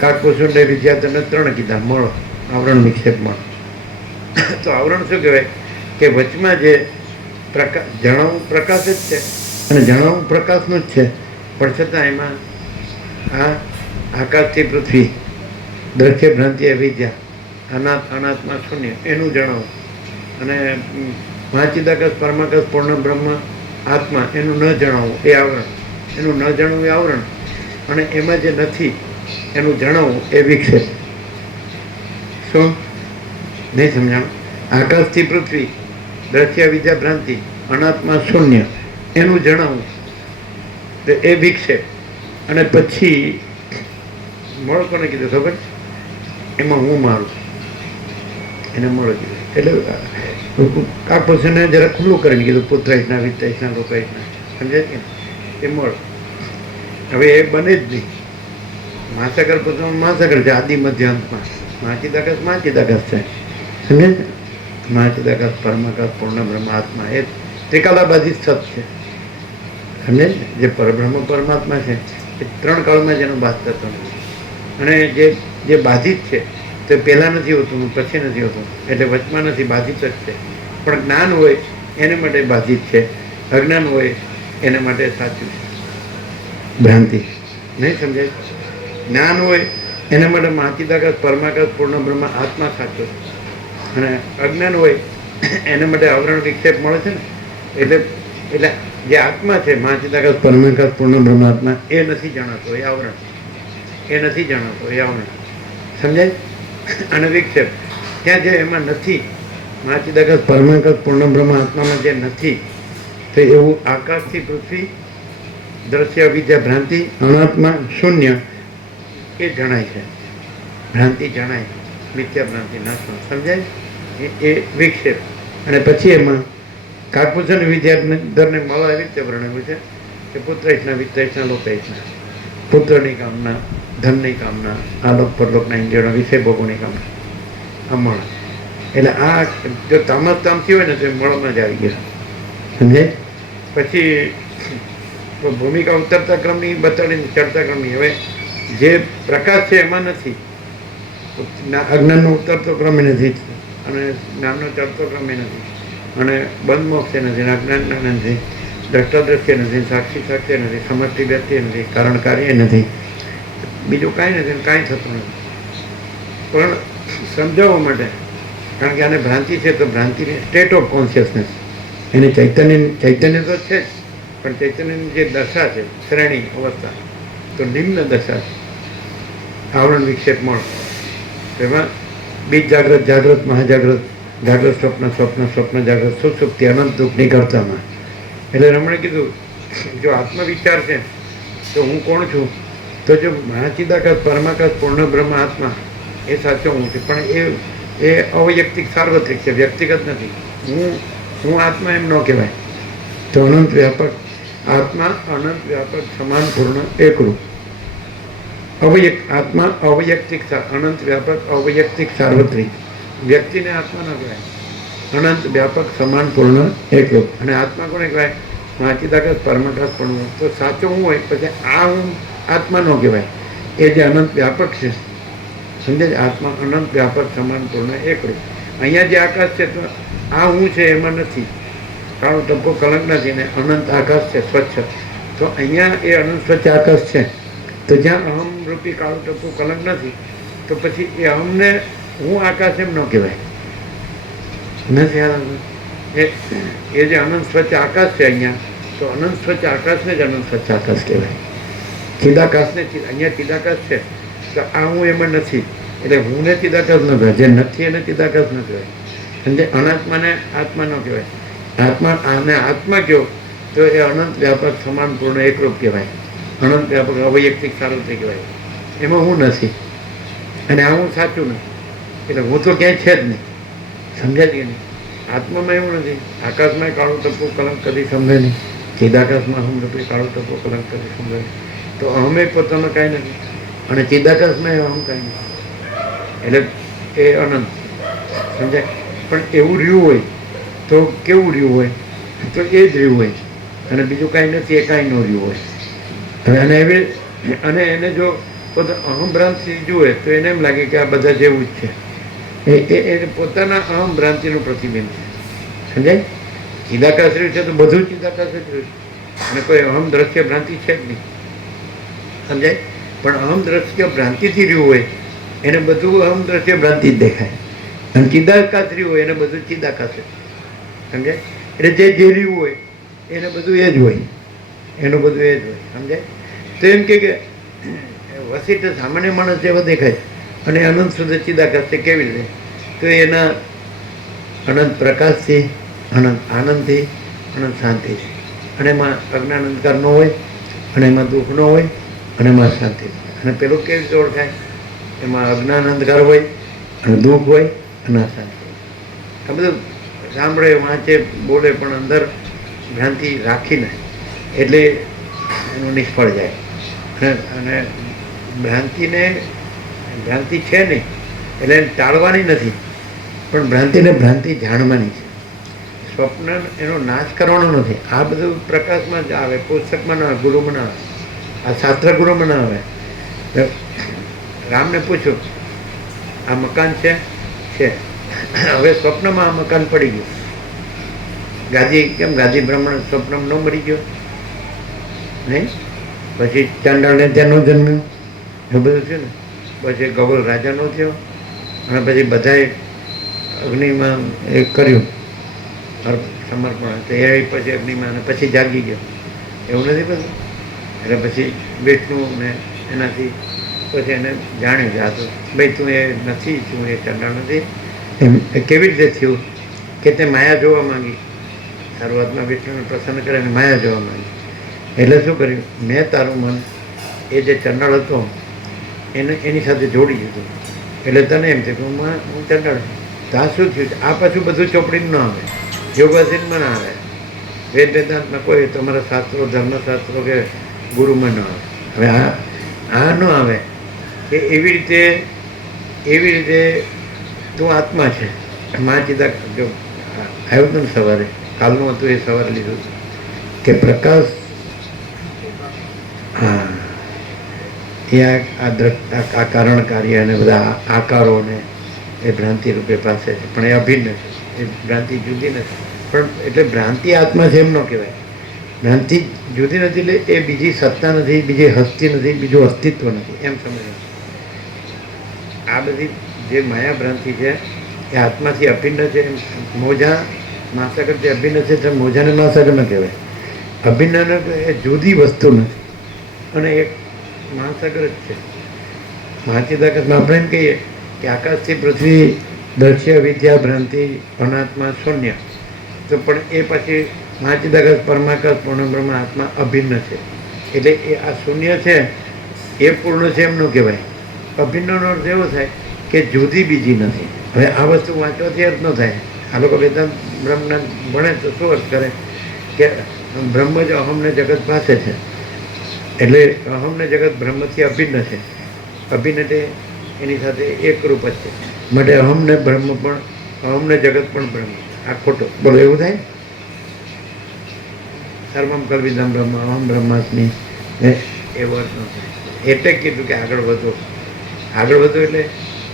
કાકભૂષણ વિદ્યાધરને 3 કીધા, મળ, આવરણ, વિક્ષેપ, મળ. તો આવરણ શું કહેવાય? કે વચમાં જે પ્રકાશ જણાવું પ્રકાશ જ છે અને જણાવું પ્રકાશનું જ છે, પણ છતાં એમાં આ આકાશથી પૃથ્વી, દ્રશ્ય ભ્રાંતિ અવિદ્યા, અનાત્મા શૂન્ય એનું જણાવું, અને મહાચિદાકાશ પરમાકાશ પૂર્ણ બ્રહ્મ આત્મા એનું ન જણાવવું એ આવરણ, એનું ન જાણવું એ આવરણ, અને એમાં જે નથી એનું જણાવવું એ વિક્ષેપ. શું નહીં સમજાણું? આકાશથી પૃથ્વી, દ્રશ્ય વિદ્યા ભ્રાંતિ, અનાત્મા શૂન્ય એનું જણાવવું તો એ વિક્ષેપ. અને પછી મળ કોને કીધું ખબર? એમાં હું મારું, એને મળ કીધું. એટલે આ પછીને જરા ખુલ્લું કરીને કીધું પુત્રાઈશના વિત્તાઈશના લોકાઈશના, સમજાય કે એ મળ. હવે એ બને જ નહીં. મહાસાગર પુત્રમાં મહાસાગર છે આદિ મધ્યાંતમાં, મહાચિદાકાશ મહાચિદાકાશ છે, સમજે ને? મહાચિદાકાશ પરમાકાશ પૂર્ણ બ્રહ્માત્મા એ ત્રિકાલાબાધિત સત છે, સમજે ને? જે પરબ્રહ્મ પરમાત્મા છે એ ત્રણ કાળમાં જેનો બાદ થતો નથી. અને જે બાધિત છે તે પહેલાં નથી હોતું, પછી નથી હોતું, એટલે વચમાં નથી, બાધિત જ છે. પણ જ્ઞાન હોય એને માટે બાધિત છે, અજ્ઞાન હોય એને માટે સાચું છે, ભ્રાંતિ. નહીં સમજાય? જ્ઞાન હોય એના માટે મહાચિદાકાશ પરમાકાશ પૂર્ણ બ્રહ્મ આત્મા સાચો છે, અને અજ્ઞાન હોય એના માટે આવરણ વિક્ષેપ મળે છે ને. એટલે જે આત્મા છે મહાચિદાકાશ પરમાકાશ પૂર્ણ બ્રહ્માત્મા એ નથી જણાતો, એ આવરણ. એ નથી જણાતો, એ આવરણ. સમજાય? અને વિક્ષેપ ત્યાં જે એમાં નથી, મહાચિદાકાશ પરમાકાશ પૂર્ણ બ્રહ્મ આત્મામાં જે નથી, તો એવું આકાશથી પૃથ્વી, દ્રશ્ય વિદ્યા ભ્રાંતિ, અનાત્મા શૂન્ય એ જણાય છે. ભ્રાંતિ જણાય, મિથ્યા ભ્રાંતિ નાશમાં, સમજાય? એ વિક્ષેપ. અને પછી એમાં કાકભૂષણ વિદ્યાધરને મળવા એવી રીતે વર્ણવ્યું છે કે પુત્રઈશના વિત્તઈશના લોકાઈશના, પુત્રની કામના, ધનની કામના, આલોક પરલોકના ઇન્દ્રિયોના વિષય ભોગોની કામના, આ મળ. એટલે આ જો તામસ તામસી હોય ને તો મળમાં જ આવી ગયા, સમજાય? પછી ભૂમિકા ઉતરતા ક્રમની બતાડીને ચડતા ક્રમની. હવે જે પ્રકાશ છે એમાં નથી, અજ્ઞાનનો ઉતરતો ક્રમે નથી, અને જ્ઞાનનો ચડતો ક્રમે નથી, અને બંધ મોક્ષે નથી, અજ્ઞાન નથી, દ્રષ્ટા દ્રશ્ય નથી, સાક્ષી સાક્ષ્ય નથી, સમષ્ટિ વ્યક્તિ નથી, કારણ કાર્ય નથી, બીજું કાંઈ નથી, કાંઈ થતું નથી. પણ સમજાવવા માટે, કારણ કે આને ભ્રાંતિ છે તો ભ્રાંતિની સ્ટેટ ઓફ કોન્શિયસનેસ, એને ચૈતન્ય તો છે જ, પણ ચૈતન્યની જે દશા છે, શ્રેણી અવસ્થા, તો નિમ્ન દશા છે, આવરણ વિક્ષેપ મળ. એમાં બીજ જાગ્રત, જાગ્રત, મહાજાગ્રત, જાગ્રત સ્વપ્ન, સ્વપ્ન, સ્વપ્ન જાગ્રત, સુષુપ્તિ, અનંત દુઃખની કરતામાં. એટલે રમણે કીધું જો આત્મવિચાર છે તો હું કોણ છું? તો જો મહાચિદાકાશ પરમાકાશ પૂર્ણ બ્રહ્મ આત્મા એ સાચો હું છું, પણ એ અવૈયક્તિક સાર્વત્રિક છે, વ્યક્તિગત નથી. હું આત્મા એમ ન કહેવાય. તો અનંત વ્યાપક આત્મા, અનંત વ્યાપક સમાન પૂર્ણ એકરૂપ. આત્મા અવૈયક્તિક, અનંત વ્યાપક અવૈયક્તિક સાર્વત્રિક. વ્યક્તિને આત્મા ન કહેવાય. અનંત વ્યાપક સમાન પૂર્ણ એકરૂપ. અને આત્મા કોને કહેવાય? મહાચિદાકાશ પરમાકાશ પૂર્ણ. તો સાચો હું હોય પછી આ હું આત્મા ન કહેવાય, એ જે અનંત વ્યાપક છે, સમજે? આત્મા અનંત વ્યાપક સમાન પૂર્ણ એકરૂપ. અહીંયા જે આકાશ છે તો આ હું છે એમાં નથી, કાળો ટપકો કલંક નથી, ને અનંત આકાશ છે સ્વચ્છ. તો અહીંયા એ અનંત સ્વચ્છ આકાશ છે, તો જ્યાં અહમ રૂપી કાળો ટપકો કલંક નથી, તો પછી એ અહમને હું આકાશ એમ ન કહેવાય. નથી એ જે અનંત સ્વચ્છ આકાશ છે અહીંયા, તો અનંત સ્વચ્છ આકાશને જ અનંત સ્વચ્છ આકાશ કહેવાય. ચિદાકાશને અહીંયા ચિદાકાશ છે તો આ હું એમાં નથી, એટલે હું ને ચિદાકાશ ન કહેવાય, જે નથી એને ચિદાકાશ ન કહેવાય. અને અનાત્માને આત્મા ન કહેવાય. આત્મા આને આત્મા કહો તો એ અનંત વ્યાપક સમાન પૂર્ણ એકરૂપ કહેવાય, અનંત વ્યાપક અવૈયક્તિક સાર્વત્રિક કહેવાય. એમાં હું નથી, અને આ હું સાચું નથી, એટલે હું તો ક્યાંય છે જ નહીં. સમજાય કે નહીં? આત્મામાં એવું નથી. આકાશમાં કાળો ટપકો કલંક કદી સમજે નહીં, ચિદાકાશમાં અહમ રૂપી કાળો ટપકો કલંક કદી સમજે નહીં. તો અહમે પોતામાં કાંઈ નથી, અને ચિદાકાશમાં અહમ કાંઈ નથી, એટલે એ અનંત. સમજાય? પણ એવું રહ્યું હોય તો કેવું રહ્યું હોય? તો એ જ રહ્યું હોય, અને બીજું કાંઈ નથી, એ કાંઈ ન રહ્યું હોય. હવે અને એવી અને એને જો પોતા અહમ ભ્રાંતિ જુએ તો એને એમ લાગે કે આ બધા જેવું જ છે. એ પોતાના અહમ ભ્રાંતિનું પ્રતિબિંબ છે, સમજાય? ચિદાકાશ રહ્યું છે તો બધું ચિદાકાશ જ રહ્યું છે અને કોઈ અહમ દ્રશ્ય ભ્રાંતિ છે જ નહીં. સમજાય? પણ અહમ દ્રશ્ય ભ્રાંતિથી રહ્યું હોય એને બધું અહમ દ્રશ્ય ભ્રાંતિ જ દેખાય અને ચિદાકાશ રહ્યું હોય એને બધું ચિદાકાશ જ. સમજાય? એટલે જે રહ્યું હોય એને બધું એ જ હોય, એનું બધું એ જ હોય. સમજાય? તો એમ કે વસીટ સામાન્ય માણસ જેવો દેખાય અને અનંત સુધી ચિદાકાશ છે. કેવી રીતે? તો એના અનંત પ્રકાશથી, અનંત આનંદથી, અનંત શાંતિથી, અને એમાં અજ્ઞાન અંધકાર ન હોય અને એમાં દુઃખ ન હોય અને એમાં શાંતિ. અને પેલું કેવી રીતે ઓળખાય? એમાં અજ્ઞાન અંધકાર હોય અને દુઃખ હોય અને અશાંતિ હોય. આ બધું સાંભળે, વાંચે, બોલે પણ અંદર ભ્રાંતિ રાખીને એટલે એનું નિષ્ફળ જાય. અને ભ્રાંતિ છે નહીં એટલે એને ટાળવાની નથી, પણ ભ્રાંતિને ભ્રાંતિ જાણવાની છે. સ્વપ્ન એનો નાશ કરવાનો નથી. આ બધું પ્રકાશમાં જ આવે, પુસ્તકમાં ના આવે, ગુરુમાં ના આવે, આ શાસ્ત્ર ગુરુમાં ના આવે. રામને પૂછ્યું આ મકાન છે? હવે સ્વપ્નમાં આ મકાન પડી ગયું. ગાદી બ્રાહ્મણ સ્વપ્નમાં ન મરી ગયો નહીં? પછી ચાંડાળને ત્યાં ન જન્મ્યું, એ બધું છે ને. પછી ગૌર રાજા નો થયો અને પછી બધાએ અગ્નિમાં એ કર્યું સમર્પણ, તો એ પછી અગ્નિમાં અને પછી જાગી ગયો. એવું નથી બધું? એટલે પછી વિષ્ણુ ને એનાથી પછી એને જાણ્યું કે આ તો ભાઈ તું એ નથી, તું એ ચંડાળ નથી. એમ કેવી રીતે થયું કે તે માયા જોવા માંગી. શરૂઆતમાં વિષ્ણુને પ્રસન્ન કરે અને માયા જોવા માંગી. એટલે શું કર્યું? મેં તારું મન એ જે ચંડાળ હતો એની સાથે જોડી દીધું. એટલે તને એમ થયું કે હું ચંડાળ. તો આ શું થયું? આ પાછું બધું ચોપડીમાં ન આવે, યોગાસનમાં ના આવે, વેદ વેદાંતમાં કોઈ તમારા શાસ્ત્રો, ધર્મશાસ્ત્રો કે ગુરુમાં ન આવે. હવે આ ન આવે કે એવી રીતે તું આત્મા છે. મા ચિદા જો આવ્યું હતું ને સવારે, કાલનું હતું એ સવારે લીધું કે પ્રકાશ, હા, એ આ કારણ કાર્ય અને બધા આકારોને એ ભ્રાંતિ રૂપે પાસે છે, પણ એ અભિન્ન છે. એ ભ્રાંતિ જુદી નથી. પણ એટલે ભ્રાંતિ આત્મા છે એમ ન કહેવાય. ભ્રાંતિ જુદી નથી એટલે એ બીજી સત્તા નથી, બીજી હસ્તી નથી, બીજું અસ્તિત્વ નથી, એમ સમજવું. આ બધી જે માયા ભ્રાંતિ છે એ આત્માથી અભિન્ન છે. મોજા મહાસાગર જે અભિન્ન છે તે મોજાને મહાસાગર ન કહેવાય. અભિન્ન એ જુદી વસ્તુ નથી અને એક મહાસાગર જ છે. મહાચિદાકાશમાં આપણે એમ કહીએ કે આકાશથી પૃથ્વી દ્રશ્ય વિદ્યા ભ્રાંતિ અનાત્મા શૂન્ય. તો પણ એ પછી મહાચિદાકાશ પરમાકાશ પૂર્ણ બ્રહ્મ આત્મા અભિન્ન છે. એટલે એ આ શૂન્ય છે એ પૂર્ણ છે એમ ન કહેવાય. અભિન્નનો અર્થ એવો થાય કે જુદી બીજી નથી. હવે આ વસ્તુ વાંચવાથી અર્થ ન થાય. આ લોકો વેદાંત બ્રહ્મના ભણે તો શું અર્થ કરે કે બ્રહ્મ જ અહમને જગત પાસે છે. એટલે અહમને જગત બ્રહ્મથી અભિન્ન છે. અભિન્ન એટલે એની સાથે એકરૂપ જ છે. માટે અહમને બ્રહ્મ પણ, અહમને જગત પણ બ્રહ્મ. આ ખોટો બોલો એવું થાય? સર્વમ કલ્વિદમ બ્રહ્મ અહમ બ્રહ્માસ્મિ, એવો અર્થ ન થાય. એટલે કીધું કે આગળ વધો. આગળ વધો એટલે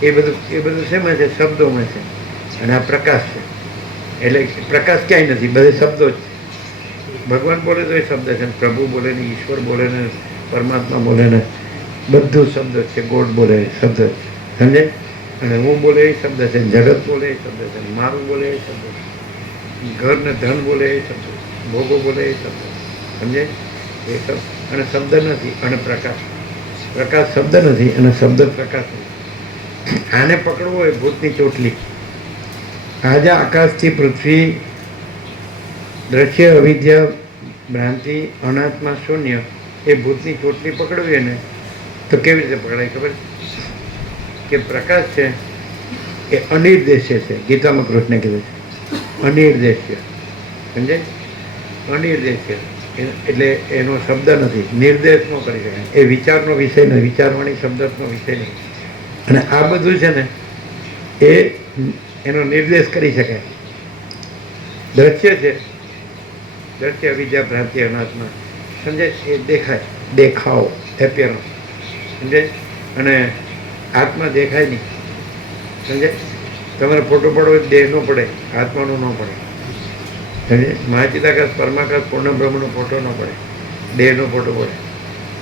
એ બધું શેમાં છે? શબ્દોમાં છે. અને આ પ્રકાશ છે. એટલે પ્રકાશ ક્યાંય નથી, બધે શબ્દો જ છે. ભગવાન બોલે તો એ શબ્દ છે, પ્રભુ બોલે ને, ઈશ્વર બોલે ને, પરમાત્મા બોલે ને, બધું શબ્દ છે. ગોડ બોલે એ શબ્દ છે. સમજે? અને હું બોલે એ શબ્દ છે, જગત બોલે એ શબ્દ છે, મારું બોલે એ શબ્દ છે, ઘર ને ધન બોલે એ શબ્દ છે, ભોગો બોલે એ શબ્દ છે. સમજે? એ શબ્દ અને શબ્દ નથી અને પ્રકાશ. પ્રકાશ શબ્દ નથી અને શબ્દ પ્રકાશ નથી. આને પકડવો હોય ભૂતની ચોટલી. આજે આકાશથી પૃથ્વી દ્રશ્ય અવિદ્યા ભ્રાંતિ અનાત્મા શૂન્ય એ ભૂતની ચોટલી પકડવી ને તો કેવી રીતે પકડાય ખબર? કે પ્રકાશ છે એ અનિર્દેશ્ય છે. ગીતામાં કૃષ્ણે કીધું છે અનિર્દેશ્ય. સમજાય? અનિર્દેશ્ય એટલે એનો શબ્દ નથી, નિર્દેશ ન કરી શકાય. એ વિચારનો વિષય નથી, વિચારવાણી શબ્દનો વિષય નહીં. અને આ બધું છે ને એનો નિર્દેશ કરી શકાય. દ્રશ્ય છે, દ્રશ્ય અવિદ્યા ભ્રાંતિ અનાત્મા. સમજાય? એ દેખાય, દેખાવ, એપિયરન્સ. સમજાય? અને આત્મા દેખાય નહીં. સમજાય? તમારે ફોટો પડવો દેહ નો પડે, આત્માનો ન પડે. મહાચિદાકાશ પરમાકાશ પૂર્ણ બ્રહ્મનો ફોટો ન પડે, દેહનો ફોટો પડે.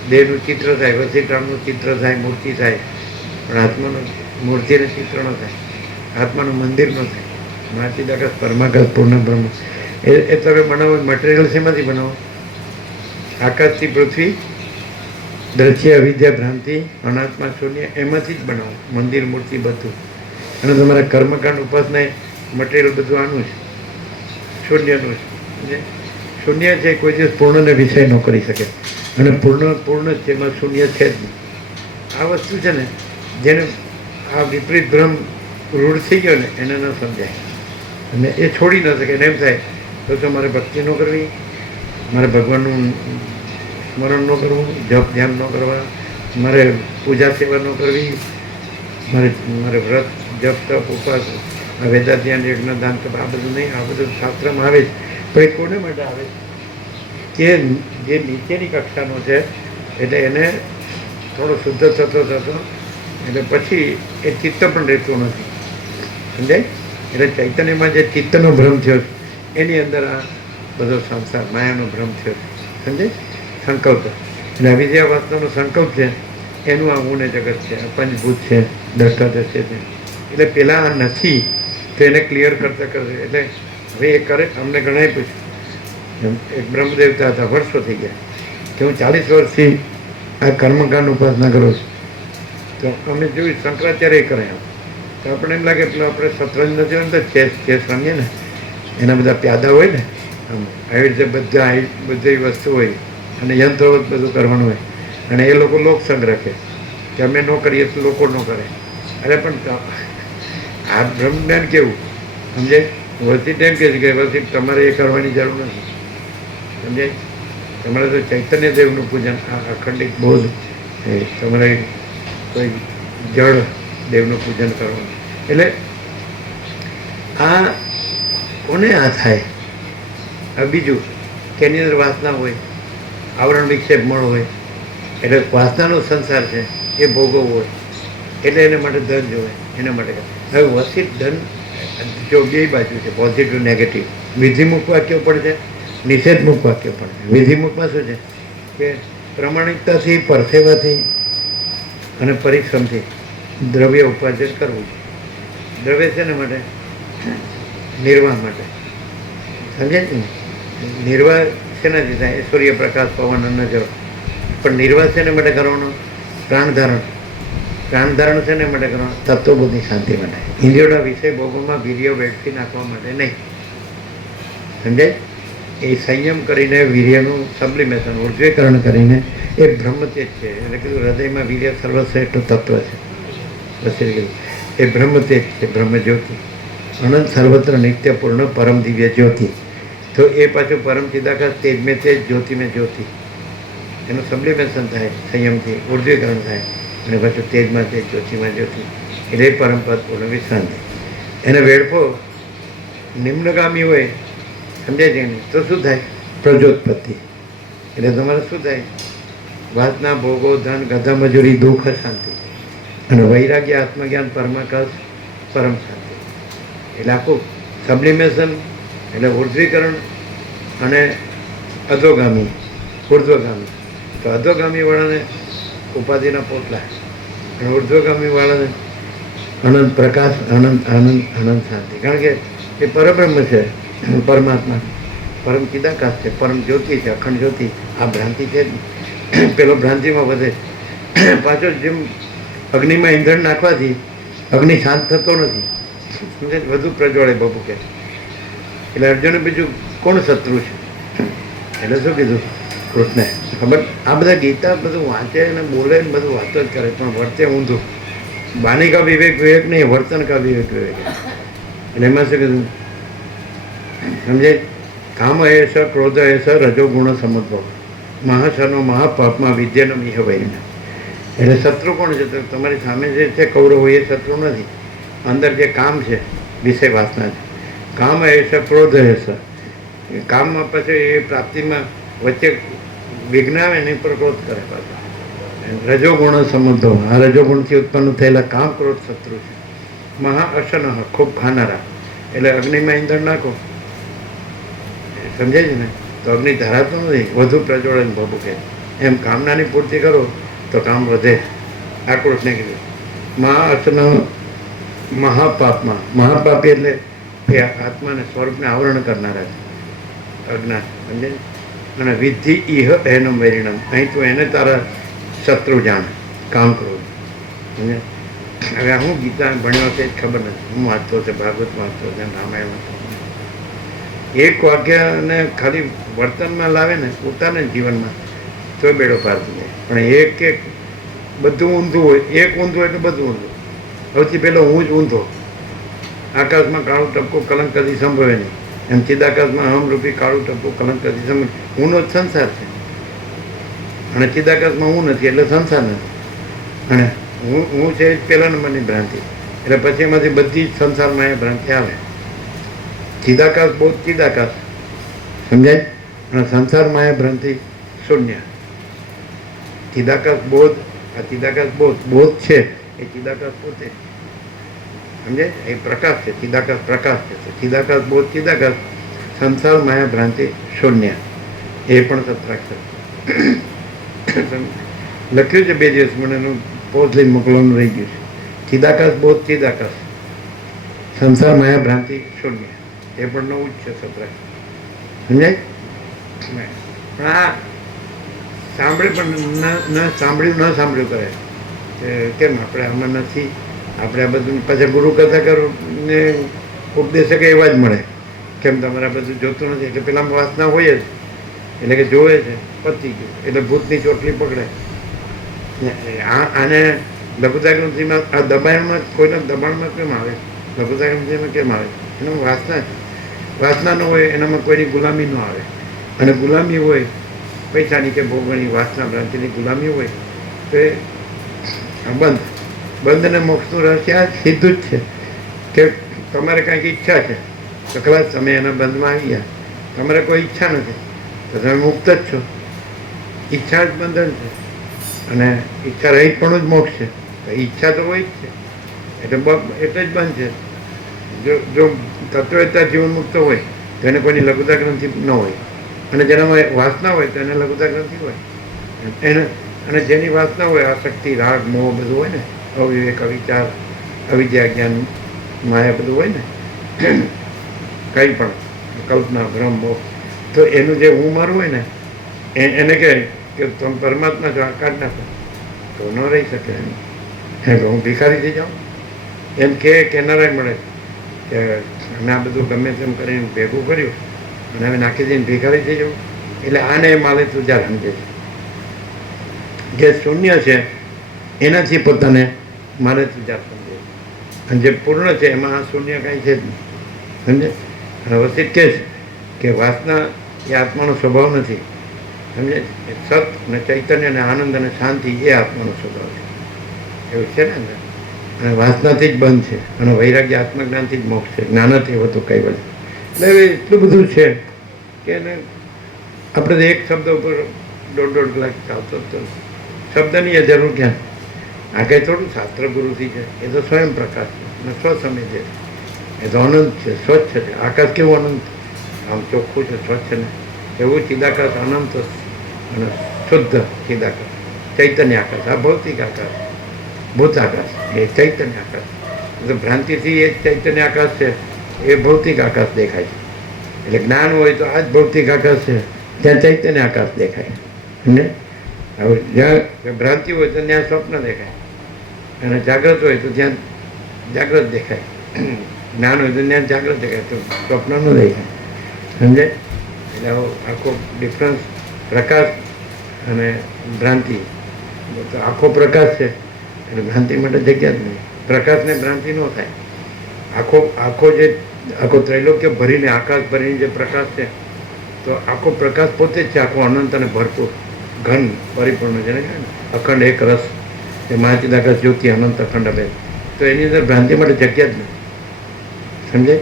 દેહનું ચિત્ર થાય, વસીરામનું ચિત્ર થાય, મૂર્તિ થાય, પણ આત્માનું મૂર્તિનું ચિત્ર ન થાય, આત્માનું મંદિર ન થાય. મહાચિદાકાશ પરમાકાશ પૂર્ણ બ્રહ્મ એ તમે બનાવો. મટીરિયલ શેમાંથી બનાવો? આકાશથી પૃથ્વી, દ્રશ્ય અવિદ્યા ભ્રાંતિ, અનાત્મા શૂન્ય, એમાંથી જ બનાવો મંદિર મૂર્તિ બધું. અને તમારા કર્મકાંડ ઉપાસના મટીરિયલ બધું આનું છે, શૂન્યનું છે. શૂન્ય છે કોઈ દિવસ પૂર્ણને વિષય ન કરી શકે, અને પૂર્ણ છે એમાં શૂન્ય છે જ નહીં. આ વસ્તુ છે ને, જેને આ વિપરીત ભ્રમ રૂઢ થઈ ગયો ને એને ન સમજાય, અને એ છોડી ન શકે. એને એમ થાય તો મારે ભક્તિ ન કરવી, મારે ભગવાનનું સ્મરણ ન કરવું, જપ ધ્યાન ન કરવા, મારે પૂજા સેવા ન કરવી, મારે વ્રત જપ તપ ઉપવાસ, આ વેદાધ્યાન યજ્ઞ દાન તપ આ બધું નહીં. આ બધું શાસ્ત્રમાં આવે જ, પણ એ કોને માટે આવે કે જે નીચેની કક્ષાનો છે, એટલે એને થોડો શુદ્ધ થતો એટલે પછી એ ચિત્ત પણ રહેતું નથી, સમજાય? એટલે ચૈતન્યમાં જે ચિત્તનો ભ્રમ થયો એની અંદર આ બધો સંસાર માયાનો ભ્રમ થયો, સમજાય? સંકલ્પ એટલે અવિદ્યા વાસનાનો સંકલ્પ છે, એનું આ હું ને જગત છે, આ પંચભૂત છે, દ્રષ્ટા છે. એટલે પેલા આ નથી તો એને ક્લિયર કરતા એટલે હવે એ કરે. અમને ઘણાએ પૂછ્યું, એક બ્રહ્મદેવતા હતા, વર્ષો થઈ ગયા કે હું 40 વર્ષથી આ કર્મકાંડ ઉપાસના કરું છું. તો અમે જોયું શંકરાચાર્ય કરે એમ, તો આપણે એમ લાગે પેલો આપણે શતરંજ નથી હોય ને, તો ચેસ રમીએ ને, એના બધા પ્યાદા હોય ને, આમ આવી રીતે બધી વસ્તુ હોય અને યંત્રવત બધું કરવાનું હોય, અને એ લોકો લોકસંગ રાખે કે અમે ન કરીએ તો લોકો ન કરે. અરે પણ આ બ્રહ્મજ્ઞાન કેવું સમજે? વસીત એમ કહે છે કે વસીત તમારે એ કરવાની જરૂર નથી, સમજાય? તમારે તો ચૈતન્ય દેવનું પૂજન, આ અખંડિત બોધ, તમારે કોઈ જળ દેવનું પૂજન કરવાનું. એટલે આ કોને આ થાય? આ બીજું કે એની અંદર વાસના હોય, આવરણ વિક્ષેપ મળ હોય, એટલે વાસનાનો સંસાર છે એ ભોગવવો હોય, એટલે એને માટે ધન જોવે, એના માટે. હવે વસિત ધન જો બે બાજુ છે, પોઝિટિવ નેગેટિવ. વિધિમુખ વાક્યો પણ છે, નિષેધમુખ વાક્યો પણ છે. વિધિમુખમાં શું છે કે પ્રમાણિકતાથી, પરસેવાથી અને પરિશ્રમથી દ્રવ્ય ઉપાર્જન કરવું. દ્રવ્ય છે ને માટે નિર્વાહ માટે, સમજે ને? નિર્વાહ શેનાથી થાય? સૂર્યપ્રકાશ, પવન, અન્ન, જળ. પણ નિર્વાહ શેને માટે કરવાનો? પ્રાણધારણ. પ્રાણધારણ શેને માટે કરવાનું? તત્વબોધની શાંતિ માટે. ઇન્દ્રિયોના વિષય ભોગોમાં વીર્ય વેડફી નાખવા માટે નહીં, સમજાય? એ સંયમ કરીને વીર્યનું સબ્લિમેશન, ઉર્જ્વીકરણ કરીને એ બ્રહ્મતેજ છે. એટલે કીધું હૃદયમાં વીર્ય સર્વશ્રેષ્ઠ તત્વ છે. બસી ગયું. એ બ્રહ્મતેજ છે, બ્રહ્મજ્યોતિ, અનંત સર્વત્ર નિત્ય પૂર્ણ પરમ દિવ્ય જ્યોતિ. તો એ પાછું પરમ ચિદાકાશ તેજ મેં તેજ, જ્યોતિ મેં જ્યોતિ. એનું સબ્લિમેશન થાય સંયમથી, ઉર્જ્વીકરણ થાય, અને પાછું તેજમાં તેજ, જ્યોતિમાં જ્યોતિ. એટલે પરમ પદ પૂર્ણ વિશ્રાંતિ. એને વેડફો નિમ્નગામી હોય, સમજાય છે નહીં? તો શું થાય? પ્રજોત્પત્તિ. એટલે તમારે શું થાય? વાસના, ભોગો, ધન, ગધા મજૂરી, દુઃખ, શાંતિ. અને વૈરાગ્ય, આત્મજ્ઞાન, પરમાકાશ, પરમ શાંતિ. એટલે આખું સબ્લિમેશન, એટલે ઉર્ધ્વીકરણ અને અધોગામી, ઉર્ધ્વગામી. તો અધોગામીવાળાને ઉપાધિના પોટલા, અને ઉર્ધ્વગામીવાળાને અનંત પ્રકાશ, અનંત આનંદ, અનંત શાંતિ. કારણ કે એ પરબ્રહ્મ છે, પરમાત્મા, પરમ ચિદાકાશ છે, પરમ જ્યોતિ છે, અખંડ જ્યોતિ. આ ભ્રાંતિ છે જ. પેલો ભ્રાંતિમાં વધે. પાછો જેમ અગ્નિમાં ઈંધણ નાખવાથી અગ્નિ શાંત થતો નથી, વધુ પ્રજ્વળે ભભૂકે. એટલે અર્જુને બીજું કોણ શત્રુ છે? એટલે શું કીધું કૃષ્ણે? ખબર? આ બધા ગીતા બધું વાંચે અને બોલે ને બધું વાતો જ કરે, પણ વર્તે ઊંધું. વાણી કા વિવેક વિવેક નહીં, વર્તન કા વિવેક વિવેક. એટલે એમાં શું કીધું સમજે? કામ એ સ, ક્રોધ એ સ, રજોગુણ સમદ્ભવ, મહાસનો મહાપાપમાં વિદ્યાનો મિહ વૈના. એટલે શત્રુ કોણ છે? તો તમારી સામે જે છે કૌરવ એ શત્રુ નથી. અંદર જે કામ છે, વિષય વાસના છે. કામ એ સ, ક્રોધ એ સ. કામમાં પછી એ પ્રાપ્તિમાં વચ્ચે વિઘ્ન આવે ને પર ક્રોધ કરે પાછો. રજોગુણ સમુદ્ર, આ રજોગુણથી ઉત્પન્ન થયેલા કામ, ક્રોધ શત્રુ છે. મહા અસન, ખૂબ ખાનારા. એટલે અગ્નિમાં ઈંધણ નાખો સમજાય છે ને? તો અગ્નિ ધરાતું નથી, વધુ પ્રજ્વલન ભભૂકે. એમ કામનાની પૂર્તિ કરો તો કામ વધે. આ કૃષ્ણે કીધું મહાઅર્થનો મહાપાપમાં. મહાપાપી એટલે એ આત્માને સ્વરૂપને આવરણ કરનારા છે, અજ્ઞાન. સમજે? અને વિધિ ઇહ એનું મેરિણમ. અહીં તું એને તારા શત્રુ જાણ, કામ ક્રોધ. સમજે? હવે હું ગીતા ભણ્યો છે ખબર નથી, હું વાંચતો છે, ભાગવત વાંચતો છે, રામાયણ વાંચતો. એક વાક્યને ખાલી વર્તનમાં લાવે ને પોતાના જીવનમાં તો બેડો પાર થઈ જાય. પણ એક બધું ઊંધું હોય, એક ઊંધું એટલે બધું ઊંધું. સૌથી પહેલો હું જ ઊંધો. આકાશમાં કાળું ટપકું કલંક કદી સંભવે નહીં, એમ ચિદાકાશમાં હમરૂપી કાળું ટપકું કલંક કદી સંભવે. હુંનો જ સંસાર છે અને ચિદાકાશમાં હું નથી એટલે સંસાર નથી. અને હું છે પહેલા નંબરની ભ્રાંતિ. એટલે પછી એમાંથી બધી જ સંસારમાં એ ભ્રાંતિ આવે. ચિદાકાશ બોધ ચિદાકાશ, સમજાય? અને સંસારમાં એ ભ્રાંતિ શૂન્ય. ચિદાકાશ બોધ, આ ચિદાકાશ બોધ છે એ ચિદાકાશ પોતે, સમજાય? એ પ્રકાશ છે, ચિદાકાશ પ્રકાશ છે. ચિદાકાશ બોધ ચિદાકાશ, સંસાર માયા ભ્રાંતિ શૂન્ય. એ પણ સત્રાક્ષર લખ્યું છે. 2 દિવસ મને એનું પોઝ લઈને મોકલવાનું રહી ગયું છે. ચિદાકાશ બોધ ચિદાકાશ, સંસાર માયા ભ્રાંતિ શૂન્ય. એ પણ નવું જ છે સત્રાક્ષર, સમજાય? પણ આ સાંભળે પણ ન સાંભળ્યું કરે કે કેમ આપણે આમાં નથી, આપણે આ બધું પાછા ગુરુ કથા કરું ને ઉપદેશક એવા જ મળે. કેમ તમારે આ બધું જોતું નથી? એટલે પેલામાં વાસના હોય જ, એટલે કે જોવે છે, પતી ગયું. એટલે ભૂતની ચોટલી પકડે. આને લઘુતા ગ્રંથિમાં આ દબાણમાં, કોઈના દબાણમાં કેમ આવે? લઘુતા ગ્રંથિમાં કેમ આવે? એનામાં વાસના ન હોય, એનામાં કોઈની ગુલામી ન આવે. અને ગુલામી હોય પૈસાની કે ભોગવણી, વાસના ભ્રાંતિની ગુલામી હોય તો એ બંધ અને મોક્ષનું રહસ્ય આ સીધું જ છે કે તમારે કાંઈક ઈચ્છા છે તો કદાચ તમે એના બંધમાં આવી ગયા. તમારે કોઈ ઈચ્છા નથી તો તમે મુક્ત જ છો. ઈચ્છા જ બંધન છે અને ઈચ્છા રહિત પણ જ મોક્ષ છે. તો ઈચ્છા તો હોય જ છે એટલે જ બંધ છે. જો તત્વતા જીવન મુક્ત હોય તો એને કોઈની લઘુતા ગ્રંથિ ન હોય, અને જેનામાં વાસના હોય તો એને લઘુતા ગ્રંથિ હોય. એને અને જેની વાસના હોય, આસક્તિ, રાગ, મોહ બધું હોય ને, અવિવેક, અવિચાર, અવિદ્યા, જ્ઞાન, માયા બધું હોય ને, કંઈ પણ કલ્પના, ભ્રમ, મોહ, તો એનું જે હું મારું હોય ને એને કહે કે તમે પરમાત્મા જો કાઢ નાખો તો ન રહી શકે. એમ હું ભિખારી થઈ જાઉં એમ કે નારાયણ મળે કે અમે આ બધું ગમે તેમ કરીને ભેગું કર્યું અને હવે નાખી દઈને ભિખારી થઈ જવું. એટલે આને એ માલે તું જ્યારે સમજે છે જે શૂન્ય છે એનાથી પોતાને મારે તું જ્યારે સમજે. અને જે પૂર્ણ છે એમાં આ શૂન્ય કાંઈ છે જ નહીં, સમજે? અને વસિત કહે છે કે વાસના એ આત્માનો સ્વભાવ નથી, સમજે? સત અને ચૈતન્ય અને આનંદ અને શાંતિ એ આત્માનો સ્વભાવ છે, એવું છે ને. અને વાસનાથી જ બંધ છે અને વૈરાગ્ય આત્મજ્ઞાનથી જ મોક્ષ છે, જ્ઞાનથી હોતું કઈ બધું. એટલે એટલું બધું છે કે એને આપણે એક શબ્દ ઉપર 1.5 કલાક ચાલતો જ તો શબ્દની એ જરૂર ક્યાં? આ કંઈ થોડું શાસ્ત્ર ગુરુથી છે, એ તો સ્વયં પ્રકાશ છે અને સ્વસમય છે. એ તો અનંત છે, સ્વચ્છ છે. આકાશ કેવું અનંત, આમ ચોખ્ખું છે, સ્વચ્છ ને એવું ચિદાકાશ અનંત અને શુદ્ધ ચિદાકાશ, ચૈતન્ય આકાશ. આ ભૌતિક આકાશ, ભૂત આકાશ, એ ચૈતન્ય આકાશ. તો ભ્રાંતિથી એ ચૈતન્ય આકાશ છે એ ભૌતિક આકાશ દેખાય છે. એટલે જ્ઞાન હોય તો આ જ ભૌતિક આકાશ છે, ત્યાં ચૈતન્ય આકાશ દેખાય. સમજે? હવે જ્યાં ભ્રાંતિ હોય તો ત્યાં સ્વપ્ન દેખાય, અને જાગ્રત હોય તો ત્યાં જાગ્રત દેખાય. જ્ઞાન હોય તો ત્યાં જાગ્રત દેખાય, તો સ્વપ્ન ન દેખાય. સમજે? એટલે આખો ડિફરન્સ પ્રકાશ અને ભ્રાંતિ. તો આખો પ્રકાશ છે એટલે ભ્રાંતિ માટે જગ્યા જ નહીં. પ્રકાશને ભ્રાંતિ ન થાય. આખો ત્રૈલોક્ય ભરીને, આકાશ ભરીને જે પ્રકાશ છે તો આખો પ્રકાશ પોતે જ છે, આખો અનંત અને ભરપૂર ઘન પરિપૂર્ણ, જેને કહે ને અખંડ એક રસ, એ મહાચિદાકાશ જ્યોતિ અનંત અખંડ અભેદ. તો એની અંદર ભ્રાંતિ માટે જગ્યા જ નથી, સમજાય?